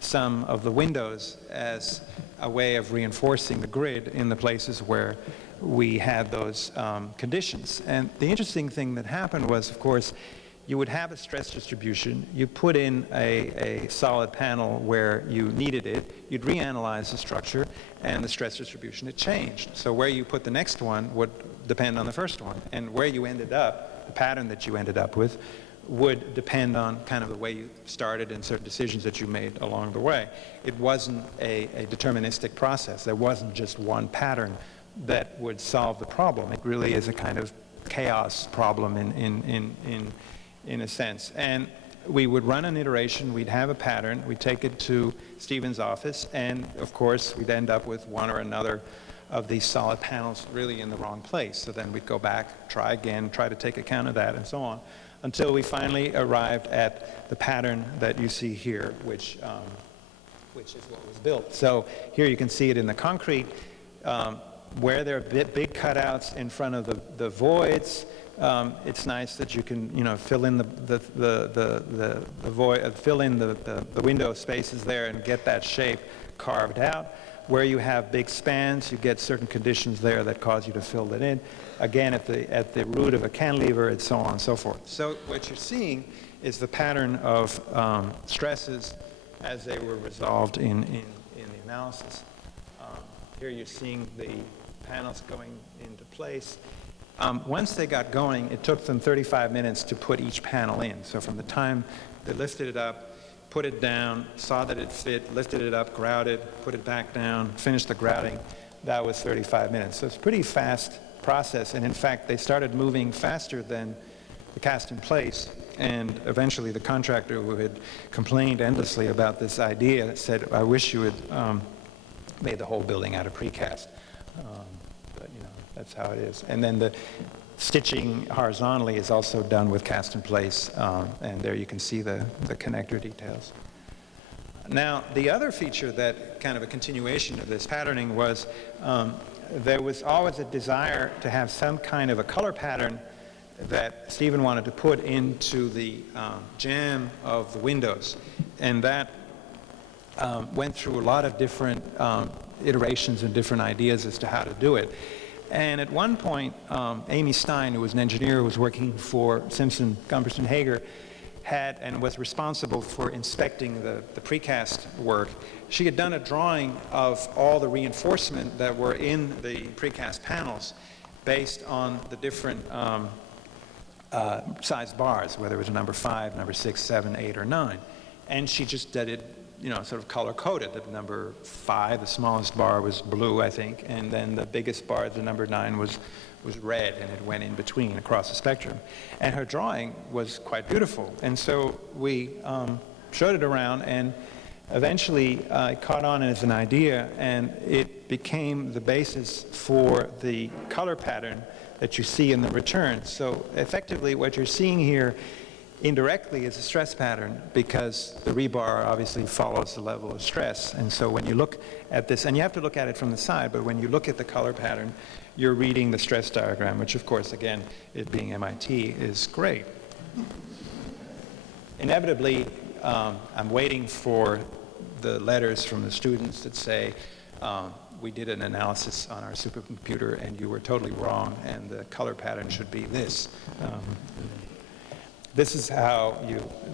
some of the windows as a way of reinforcing the grid in the places where we had those conditions. And the interesting thing that happened was, of course, you would have a stress distribution, you put in a solid panel where you needed it, you'd reanalyze the structure, and the stress distribution had changed. So where you put the next one would depend on the first one, and where you ended up, the pattern that you ended up with, would depend on kind of the way you started and certain decisions that you made along the way. It wasn't a deterministic process. There wasn't just one pattern that would solve the problem. It really is a kind of chaos problem in a sense. And we would run an iteration, we'd have a pattern, we'd take it to Stephen's office, and of course we'd end up with one or another of these solid panels really in the wrong place. So then we'd go back, try again, try to take account of that, and so on, until we finally arrived at the pattern that you see here, which is what was built. So here you can see it in the concrete, where there are big cutouts in front of the voids. It's nice that you can, fill in the void, fill in the window spaces there and get that shape carved out. Where you have big spans, you get certain conditions there that cause you to fill it in. Again, at the root of a cantilever, and so on and so forth. So what you're seeing is the pattern of stresses as they were resolved in the analysis. Here you're seeing the panels going into place. Once they got going, it took them 35 minutes to put each panel in. So from the time they lifted it up, put it down, saw that it fit, lifted it up, grouted, put it back down, finished the grouting, that was 35 minutes. So it's a pretty fast process. And in fact, they started moving faster than the cast in place. And eventually the contractor, who had complained endlessly about this idea, said, I wish you had made the whole building out of precast. But that's how it is. And then the stitching horizontally is also done with cast in place, and there you can see the connector details. Now, the other feature that kind of a continuation of this patterning was there was always a desire to have some kind of a color pattern that Stephen wanted to put into the jamb of the windows, and that went through a lot of different iterations and different ideas as to how to do it. And at one point, Amy Stein, who was an engineer who was working for Simpson, Gumperson, Hager, had and was responsible for inspecting the precast work. She had done a drawing of all the reinforcement that were in the precast panels based on the different size bars, whether it was a number 5, number 6, 7, 8, or 9. And she just did it, sort of color-coded. The number 5, the smallest bar, was blue, I think, and then the biggest bar, the number 9, was red, and it went in between across the spectrum. And her drawing was quite beautiful. And so we showed it around, and Eventually, it caught on as an idea, and it became the basis for the color pattern that you see in the return. So effectively, what you're seeing here indirectly is a stress pattern, because the rebar obviously follows the level of stress. And so when you look at this, and you have to look at it from the side, but when you look at the color pattern, you're reading the stress diagram, which of course, again, it being MIT, is great. Inevitably, I'm waiting for the letters from the students that say, we did an analysis on our supercomputer and you were totally wrong, and the color pattern should be this. This is how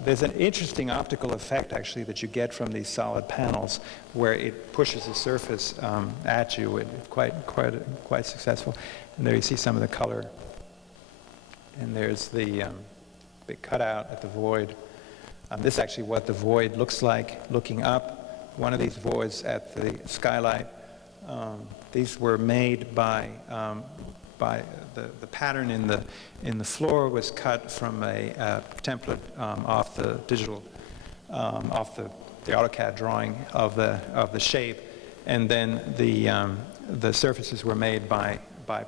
there's an interesting optical effect actually that you get from these solid panels, where it pushes the surface at you, and quite successful. And there you see some of the color. And there's the big cutout at the void. This is actually what the void looks like looking up. One of these voids at the skylight. These were made by the pattern in the floor was cut from a template off the digital, off the AutoCAD drawing of the shape, and then the surfaces were made by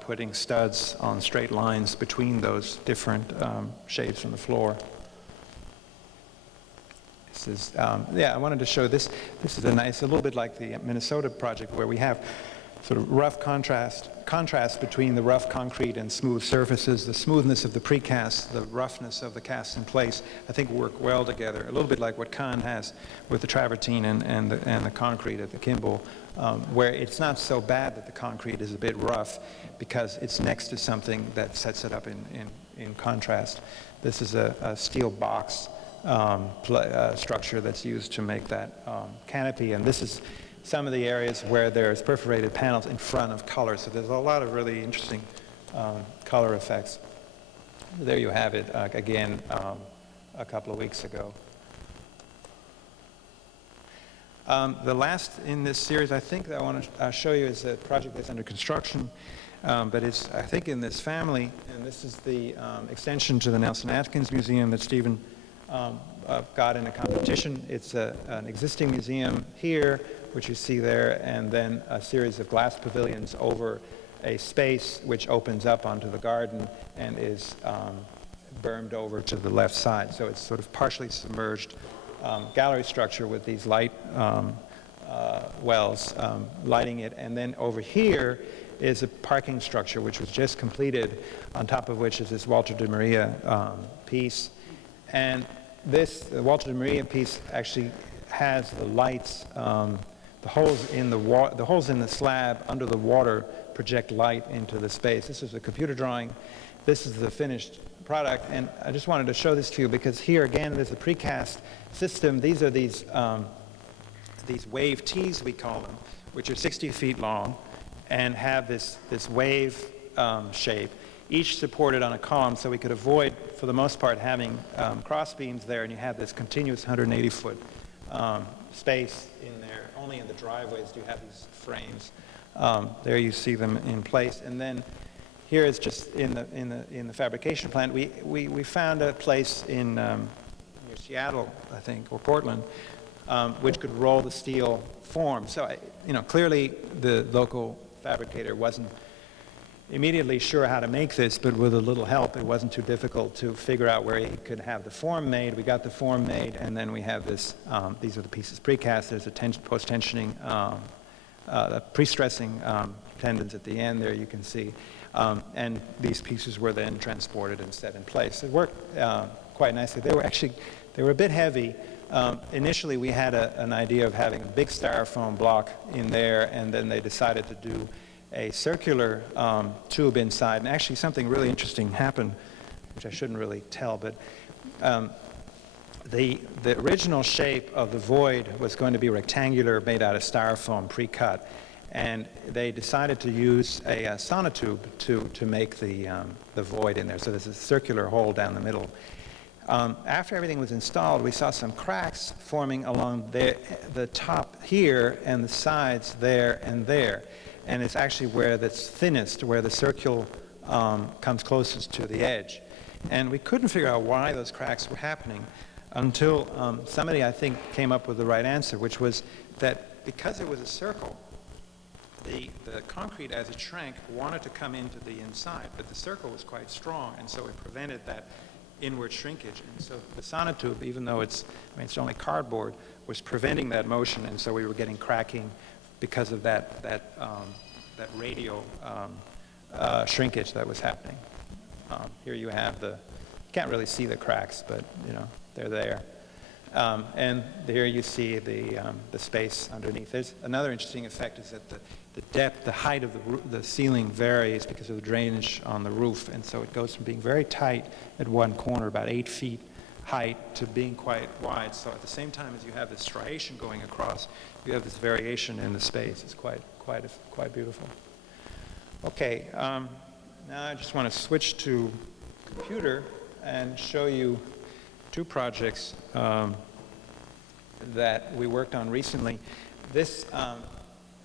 putting studs on straight lines between those different shapes from the floor. This is, yeah, I wanted to show this. This is a little bit like the Minnesota project, where we have sort of rough contrast between the rough concrete and smooth surfaces. The smoothness of the precast, the roughness of the cast in place, I think work well together. A little bit like what Kahn has with the travertine and the concrete at the Kimball, where it's not so bad that the concrete is a bit rough, because it's next to something that sets it up in contrast. This is a steel box structure that's used to make that canopy, and this is some of the areas where there's perforated panels in front of color. So there's a lot of really interesting color effects. There you have it again a couple of weeks ago. The last in this series I think that I want to show you is a project that's under construction, but it's I think in this family, and this is the extension to the Nelson Atkins Museum that Stephen got in a competition. It's an existing museum here, which you see there, and then a series of glass pavilions over a space which opens up onto the garden and is bermed over to the left side. So it's sort of partially submerged gallery structure with these light wells lighting it. And then over here is a parking structure which was just completed, on top of which is this Walter de Maria piece. And this Walter de Maria piece actually has the lights, the holes in the slab under the water project light into the space. This is a computer drawing. This is the finished product, and I just wanted to show this to you because here again there's a precast system. These are these wave tees, we call them, which are 60 feet long and have this wave shape, each supported on a column, so we could avoid, for the most part, having cross beams there, and you have this continuous 180-foot space in there. Only in the driveways do you have these frames. There you see them in place, and then here is just in the fabrication plant. We found a place in near Seattle, I think, or Portland, which could roll the steel form. So clearly the local fabricator wasn't immediately sure how to make this, but with a little help, it wasn't too difficult to figure out where he could have the form made. We got the form made, and then we have this. These are the pieces precast. There's a post-tensioning, pre-stressing tendons at the end there, you can see. And these pieces were then transported and set in place. It worked quite nicely. They were a bit heavy. Initially, we had an idea of having a big styrofoam block in there, and then they decided to do a circular tube inside. And actually, something really interesting happened, which I shouldn't really tell, but the original shape of the void was going to be rectangular, made out of styrofoam, pre-cut. And they decided to use a sonotube to make the void in there. So there's a circular hole down the middle. After everything was installed, we saw some cracks forming along the top here and the sides there and there. And it's actually where that's thinnest, where the circle comes closest to the edge. And we couldn't figure out why those cracks were happening. until somebody, I think, came up with the right answer, which was that because it was a circle, the concrete, as it shrank, wanted to come into the inside, but the circle was quite strong, and so it prevented that inward shrinkage. And so the sonotube, even though it's only cardboard, was preventing that motion, and so we were getting cracking because of that radial shrinkage that was happening. Here you have you can't really see the cracks, but they're there. And here you see the space underneath. There's another interesting effect is that the depth, the height of the ceiling varies because of the drainage on the roof, and so it goes from being very tight at one corner, about 8 feet height, to being quite wide. So at the same time as you have this striation going across, you have this variation in the space. It's quite beautiful. Okay, now I just want to switch to computer and show you two projects that we worked on recently. This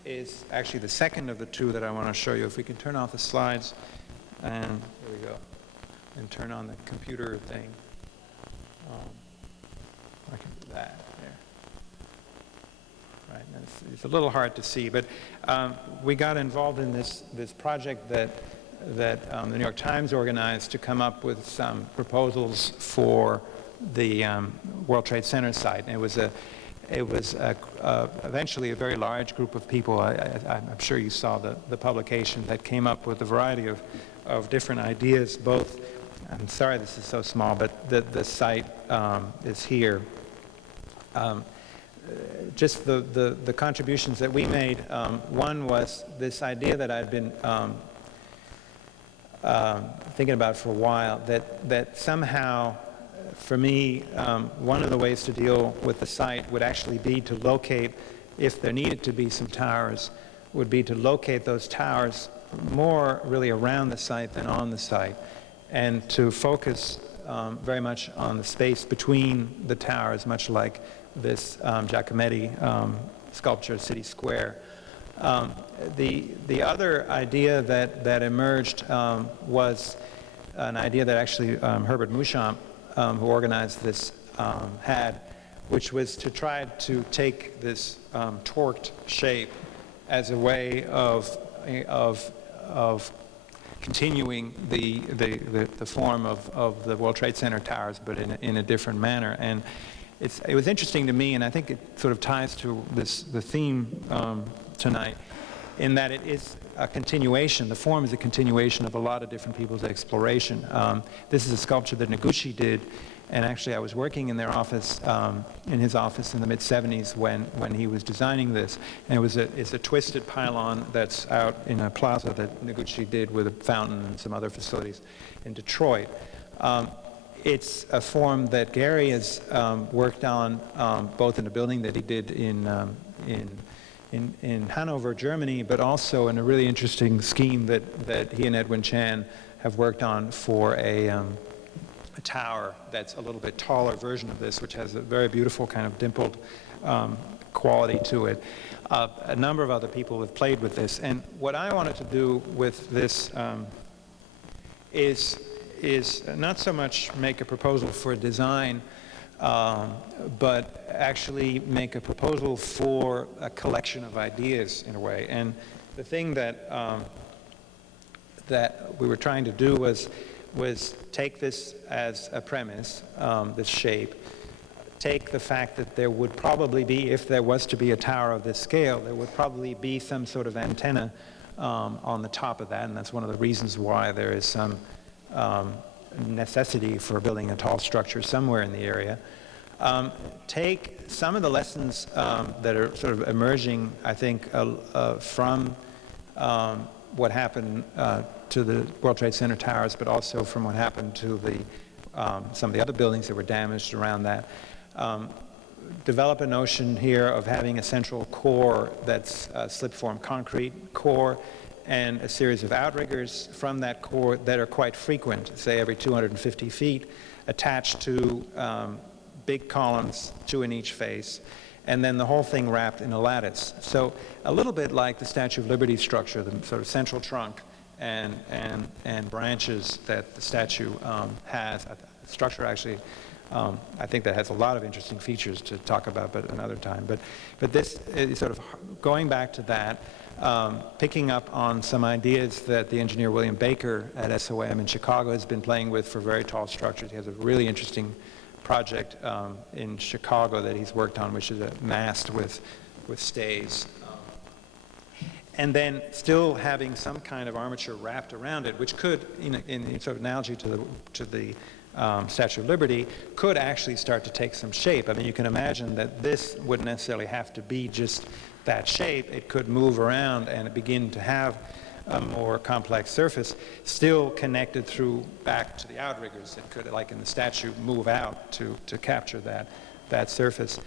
is actually the second of the two that I want to show you. If we can turn off the slides, and there we go, and turn on the computer thing. I can do that there. Right, and it's a little hard to see, but we got involved in this project that the New York Times organized to come up with some proposals for the World Trade Center site. And it was eventually a very large group of people. I'm sure you saw the publication that came up with a variety of different ideas. Both, I'm sorry this is so small, but the site is here. Just the contributions that we made. One was this idea that I'd been thinking about for a while, that somehow, for me, one of the ways to deal with the site would actually be to locate, if there needed to be some towers, would be to locate those towers more really around the site than on the site, and to focus very much on the space between the towers, much like this Giacometti sculpture, City Square. The other idea that emerged was an idea that actually Herbert Mouchamp, who organized this, had, which was to try to take this torqued shape as a way of continuing the form of the World Trade Center towers, but in a different manner. And it was interesting to me, and I think it sort of ties to the theme tonight, in that it is a continuation. The form is a continuation of a lot of different people's exploration. This is a sculpture that Noguchi did, and actually I was working in their office, in his office in the mid-70s when he was designing this. And it's a twisted pylon that's out in a plaza that Noguchi did with a fountain and some other facilities in Detroit. It's a form that Gary has worked on, both in a building that he did in Hanover, Germany, but also in a really interesting scheme that he and Edwin Chan have worked on for a tower that's a little bit taller version of this, which has a very beautiful kind of dimpled quality to it. A number of other people have played with this, and what I wanted to do with this is not so much make a proposal for a design, but actually make a proposal for a collection of ideas in a way. And the thing that we were trying to do was take this as a premise, this shape, take the fact that there would probably be, if there was to be a tower of this scale, there would probably be some sort of antenna on the top of that, and that's one of the reasons why there is some necessity for building a tall structure somewhere in the area. Take some of the lessons that are sort of emerging, I think, from what happened to the World Trade Center towers, but also from what happened to some of the other buildings that were damaged around that. Develop a notion here of having a central core that's a slip-form concrete core, and a series of outriggers from that core that are quite frequent, say every 250 feet, attached to big columns, 2 in each face, and then the whole thing wrapped in a lattice. So a little bit like the Statue of Liberty structure, the sort of central trunk and branches that the statue has. The structure actually I think that has a lot of interesting features to talk about, but another time. But this is sort of going back to that, picking up on some ideas that the engineer William Baker at SOM in Chicago has been playing with for very tall structures. He has a really interesting project in Chicago that he's worked on, which is a mast with stays. And then still having some kind of armature wrapped around it, which could, in sort of analogy to the Statue of Liberty, could actually start to take some shape. I mean, you can imagine that this wouldn't necessarily have to be just that shape. It could move around and begin to have a more complex surface, still connected through back to the outriggers. It could, like in the statue, move out to capture that surface.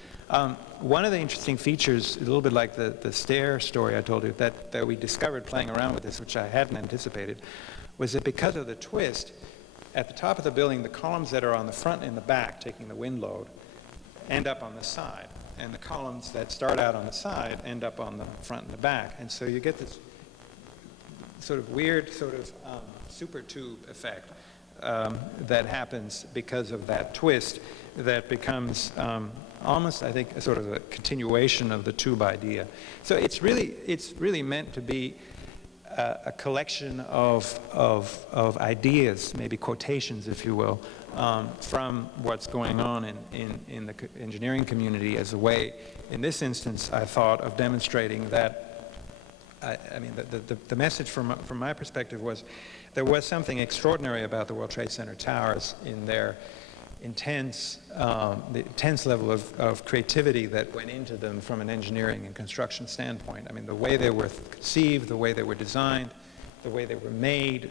One of the interesting features, a little bit like the stair story I told you, that we discovered playing around with this, which I hadn't anticipated, was that because of the twist, at the top of the building, the columns that are on the front and the back, taking the wind load, end up on the side. And the columns that start out on the side end up on the front and the back. And so you get this sort of weird super tube effect that happens because of that twist that becomes almost, I think, a sort of a continuation of the tube idea. So it's really meant to be a collection of ideas, maybe quotations, if you will, from what's going on in the engineering community as a way, in this instance, I thought, of demonstrating that, I mean, the message from my perspective was there was something extraordinary about the World Trade Center towers in their the intense level of creativity that went into them from an engineering and construction standpoint. I mean, the way they were conceived, the way they were designed, the way they were made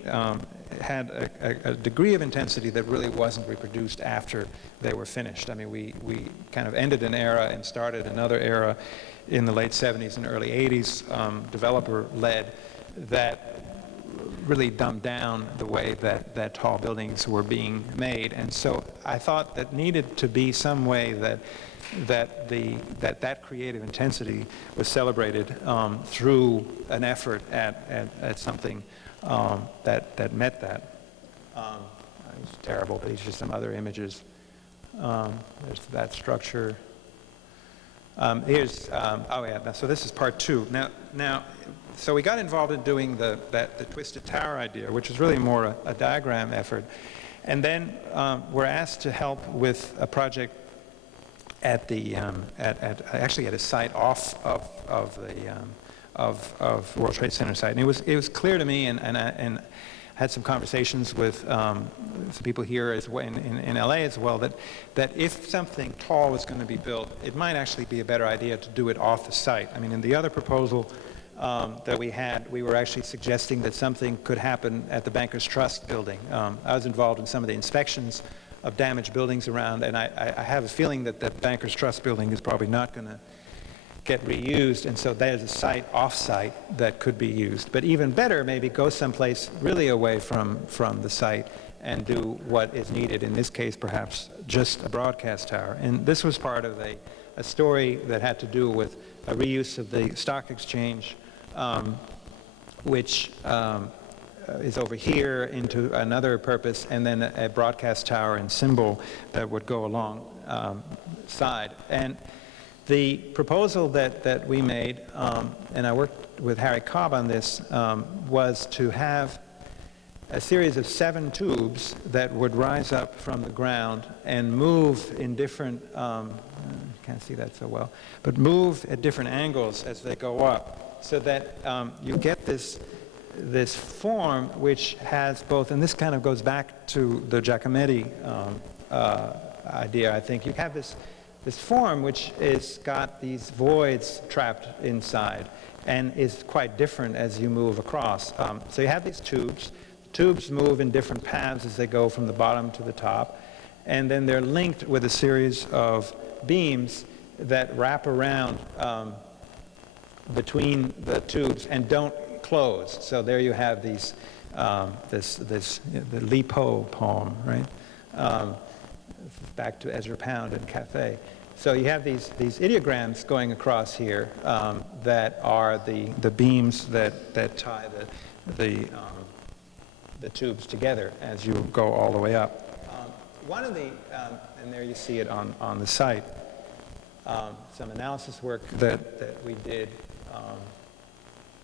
had a degree of intensity that really wasn't reproduced after they were finished. I mean, we kind of ended an era and started another era in the late 70s and early 80s, developer-led, that really dumbed down the way that tall buildings were being made. And so I thought that needed to be some way that creative intensity was celebrated through an effort at something that met that. It's terrible, but these are some other images. There's that structure. So this is part two. Now, so we got involved in doing the twisted tower idea, which is really more a diagram effort. And then we're asked to help with a project at actually at a site off of the World Trade Center site. And it was clear to me, and I had some conversations with some people here as well, in LA as well, that if something tall was going to be built, it might actually be a better idea to do it off the site. I mean, in the other proposal that we had, we were actually suggesting that something could happen at the Bankers Trust building. I was involved in some of the inspections of damaged buildings around, and I have a feeling that the Bankers Trust building is probably not going to get reused, and so there's a site off-site that could be used. But even better, maybe go someplace really away from the site and do what is needed, in this case perhaps just a broadcast tower. And this was part of a story that had to do with a reuse of the stock exchange, which is over here into another purpose, and then a broadcast tower and symbol that would go along side. And the proposal that we made, and I worked with Harry Cobb on this, was to have a series of 7 tubes that would rise up from the ground and move in different, can't see that so well, but move at different angles as they go up, so that you get this form which has both, and this kind of goes back to the Giacometti idea, I think. You have this form which is got these voids trapped inside and is quite different as you move across. So you have these tubes. Tubes move in different paths as they go from the bottom to the top, and then they're linked with a series of beams that wrap around between the tubes and don't close. So there you have these the Lipo poem, right? Back to Ezra Pound and Cafe. So you have these ideograms going across here that are the beams that tie the tubes together as you go all the way up. one of the, and there you see it on the site, some analysis work that we did.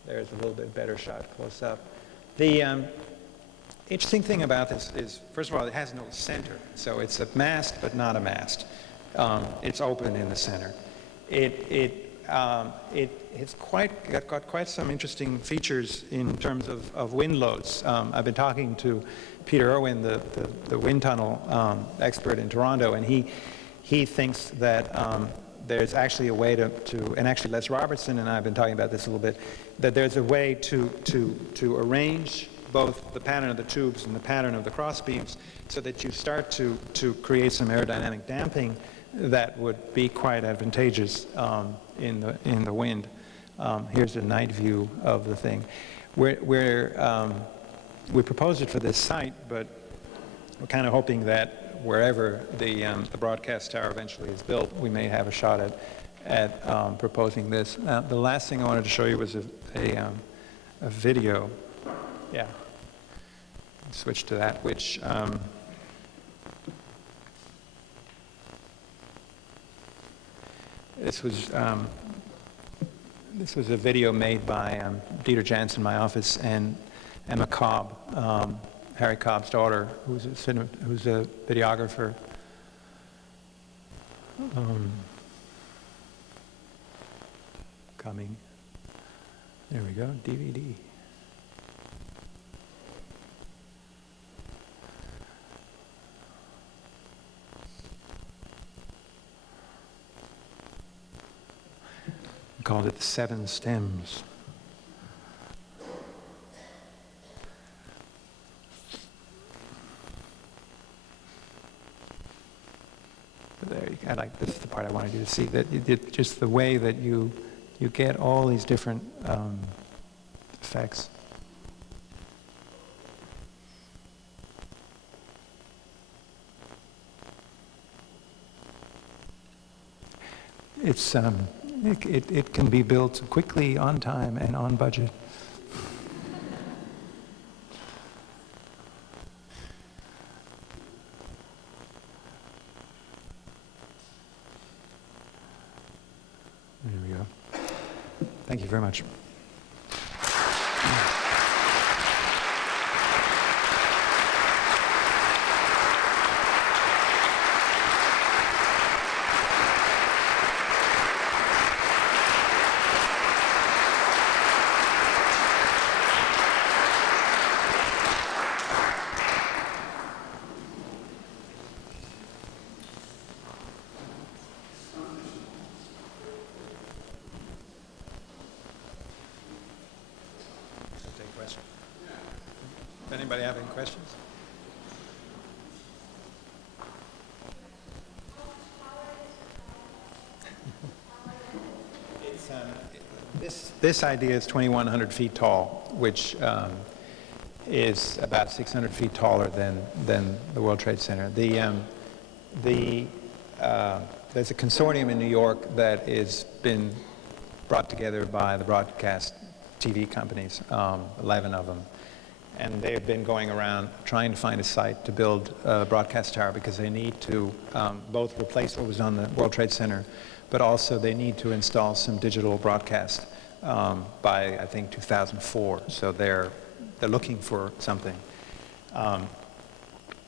There's a little bit better shot close up. The interesting thing about this is, first of all, it has no center. So it's a mast, but not a mast. It's open in the center. It's got quite some interesting features in terms of wind loads. I've been talking to Peter Irwin, the wind tunnel expert in Toronto, and he thinks that there's actually a way to, and actually Les Robertson and I have been talking about this a little bit, that there's a way to arrange both the pattern of the tubes and the pattern of the cross beams so that you start to create some aerodynamic damping that would be quite advantageous in the wind. Here's a night view of the thing. We proposed it for this site, but we're kind of hoping that wherever the broadcast tower eventually is built, we may have a shot at proposing this. The last thing I wanted to show you was a video. Yeah. Switch to that, which this was a video made by Dieter Jansen, my office, and Emma Cobb, Harry Cobb's daughter, who's a videographer. Coming. There we go, DVD. We called it the 7 stems. This is the part I wanted you to see, that just the way that you get all these different effects. It's it can be built quickly, on time, and on budget. There we go. Thank you very much. Anybody have any questions? This idea is 2,100 feet tall, which is about 600 feet taller than the World Trade Center. There's a consortium in New York that has been brought together by the broadcast TV companies, 11 of them. And they've been going around trying to find a site to build a broadcast tower because they need to both replace what was on the World Trade Center, but also they need to install some digital broadcast by, I think, 2004. So they're looking for something.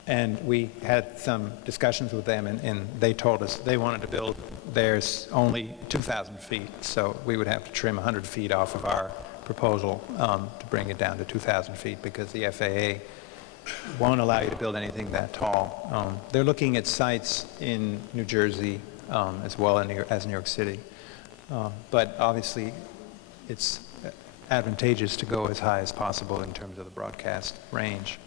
And we had some discussions with them, and they told us they wanted to build theirs only 2,000 feet, so we would have to trim 100 feet off of our proposal to bring it down to 2,000 feet because the FAA won't allow you to build anything that tall. They're looking at sites in New Jersey as well as New York City. But obviously, it's advantageous to go as high as possible in terms of the broadcast range.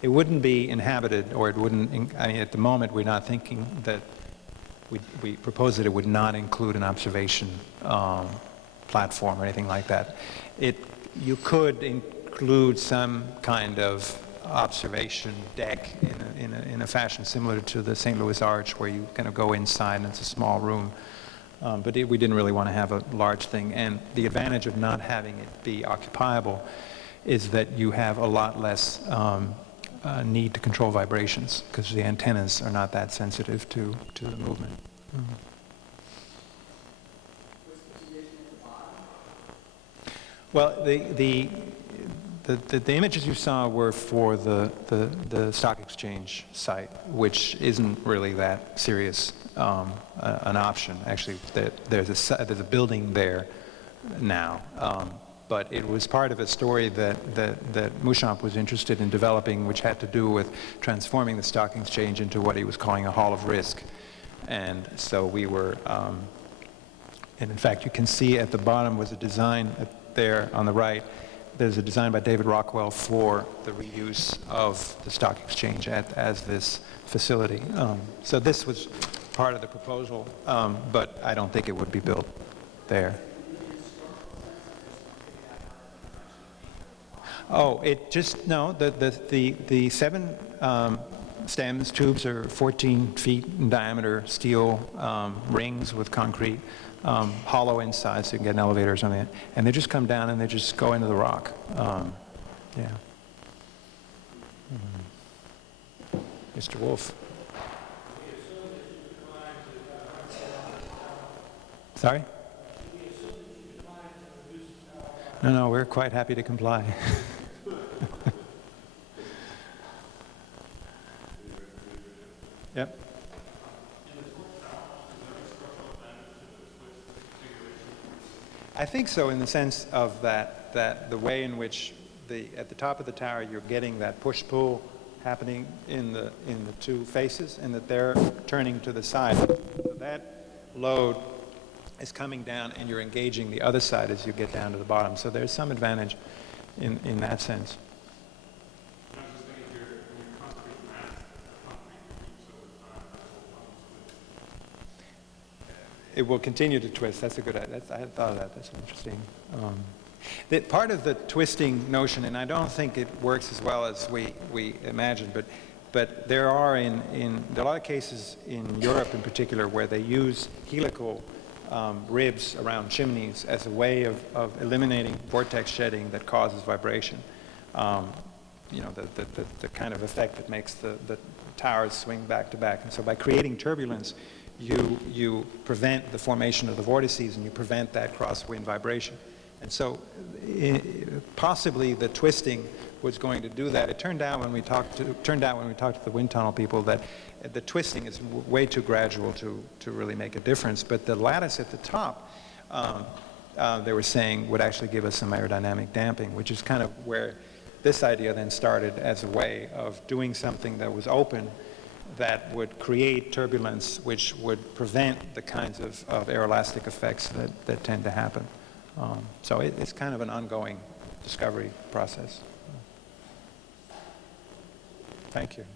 It wouldn't be inhabited, or it wouldn't, I mean, at the moment, we're not thinking that, we propose that it would not include an observation platform or anything like that. You could include some kind of observation deck in a fashion similar to the St. Louis Arch, where you kind of go inside and it's a small room. But we didn't really want to have a large thing. And the advantage of not having it be occupiable is that you have a lot less need to control vibrations because the antennas are not that sensitive to the movement. Well, the images you saw were for the stock exchange site, which isn't really that serious an option. Actually, there's a building there now, but it was part of a story that Mouchamp was interested in developing, which had to do with transforming the stock exchange into what he was calling a hall of risk. And so we were, and in fact, you can see at the bottom was a design there on the right. There's a design by David Rockwell for the reuse of the stock exchange as this facility. So this was part of the proposal, but I don't think it would be built there. Oh, it just, no, the 7 stems, tubes are 14 feet in diameter, steel rings with concrete, hollow inside so you can get an elevator or something. And they just come down and they just go into the rock. Yeah. Mr. Wolf. Sorry? No, we're quite happy to comply. Yep. I think so, in the sense of that the way in which at the top of the tower you're getting that push-pull happening in the 2 faces, and that they're turning to the side. So that load is coming down, and you're engaging the other side as you get down to the bottom. So there's some advantage in that sense. It will continue to twist. That's a good idea. I hadn't thought of that. That's interesting. That part of the twisting notion, and I don't think it works as well as we imagine, but there are there are a lot of cases in Europe in particular where they use helical ribs around chimneys as a way of eliminating vortex shedding that causes vibration. You know, the kind of effect that makes the towers swing back to back. And so by creating turbulence, you prevent the formation of the vortices, and you prevent that crosswind vibration. And so possibly the twisting was going to do that. It turned out when we talked to the wind tunnel people that the twisting is way too gradual to really make a difference. But the lattice at the top, they were saying, would actually give us some aerodynamic damping, which is kind of where this idea then started as a way of doing something that was open, that would create turbulence, which would prevent the kinds of aeroelastic effects that tend to happen. So it's kind of an ongoing discovery process. Thank you.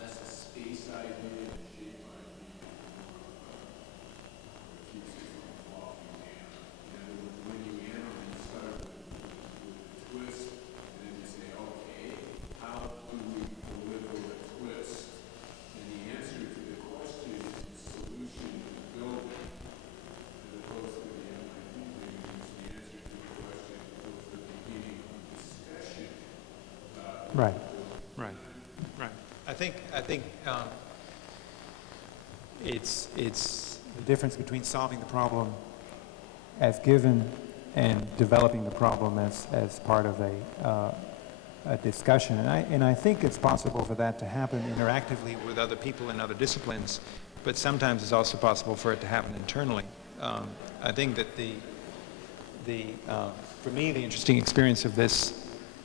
Less a space idea, a shape idea, keeps it from falling down. In other words, when you analyze, you start with a twist, and then you say, okay, how do we deliver a twist? And the answer think it's the difference between solving the problem as given and developing the problem as part of a discussion. And I think it's possible for that to happen interactively with other people in other disciplines, but sometimes it's also possible for it to happen internally. I think that for me, the interesting experience of this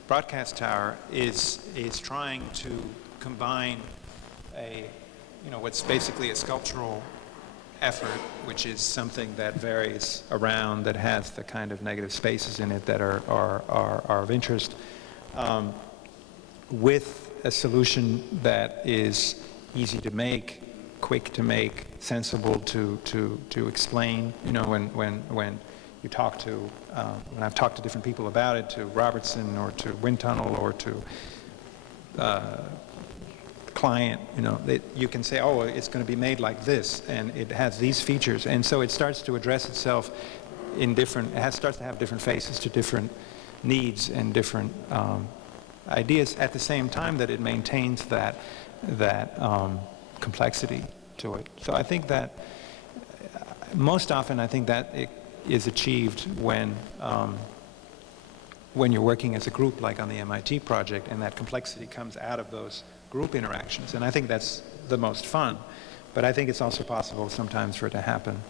broadcast tower is trying to combine what's basically a sculptural effort, which is something that varies around, that has the kind of negative spaces in it that are of interest, with a solution that is easy to make, quick to make, sensible to explain. When you talk to, when I've talked to different people about it, to Robertson or to Wind Tunnel or to client, you can say, oh, it's going to be made like this, and it has these features, and so it starts to address itself in different, starts to have different faces to different needs and different ideas at the same time that it maintains that complexity to it. So I think that most often I think that it is achieved when you're working as a group, like on the MIT project, and that complexity comes out of those group interactions, and I think that's the most fun. But I think it's also possible sometimes for it to happen.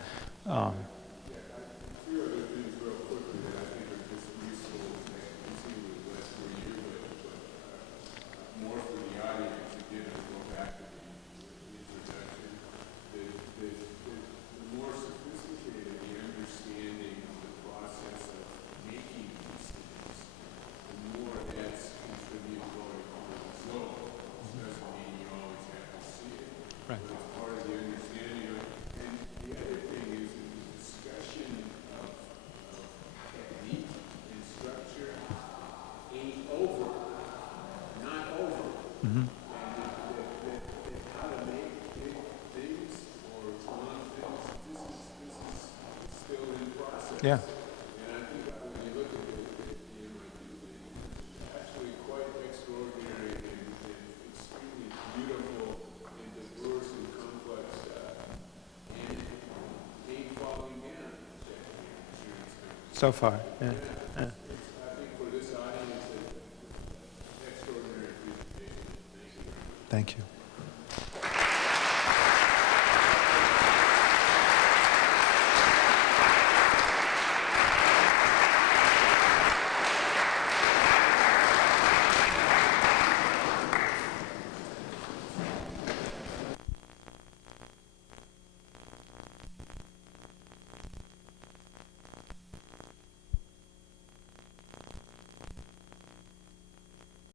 Yeah. And I think when you look at it, it's actually quite extraordinary and extremely beautiful and diverse and complex, and ain't falling down. So far, yeah. I think for this audience, it's an extraordinary presentation. Thank you. Thank you.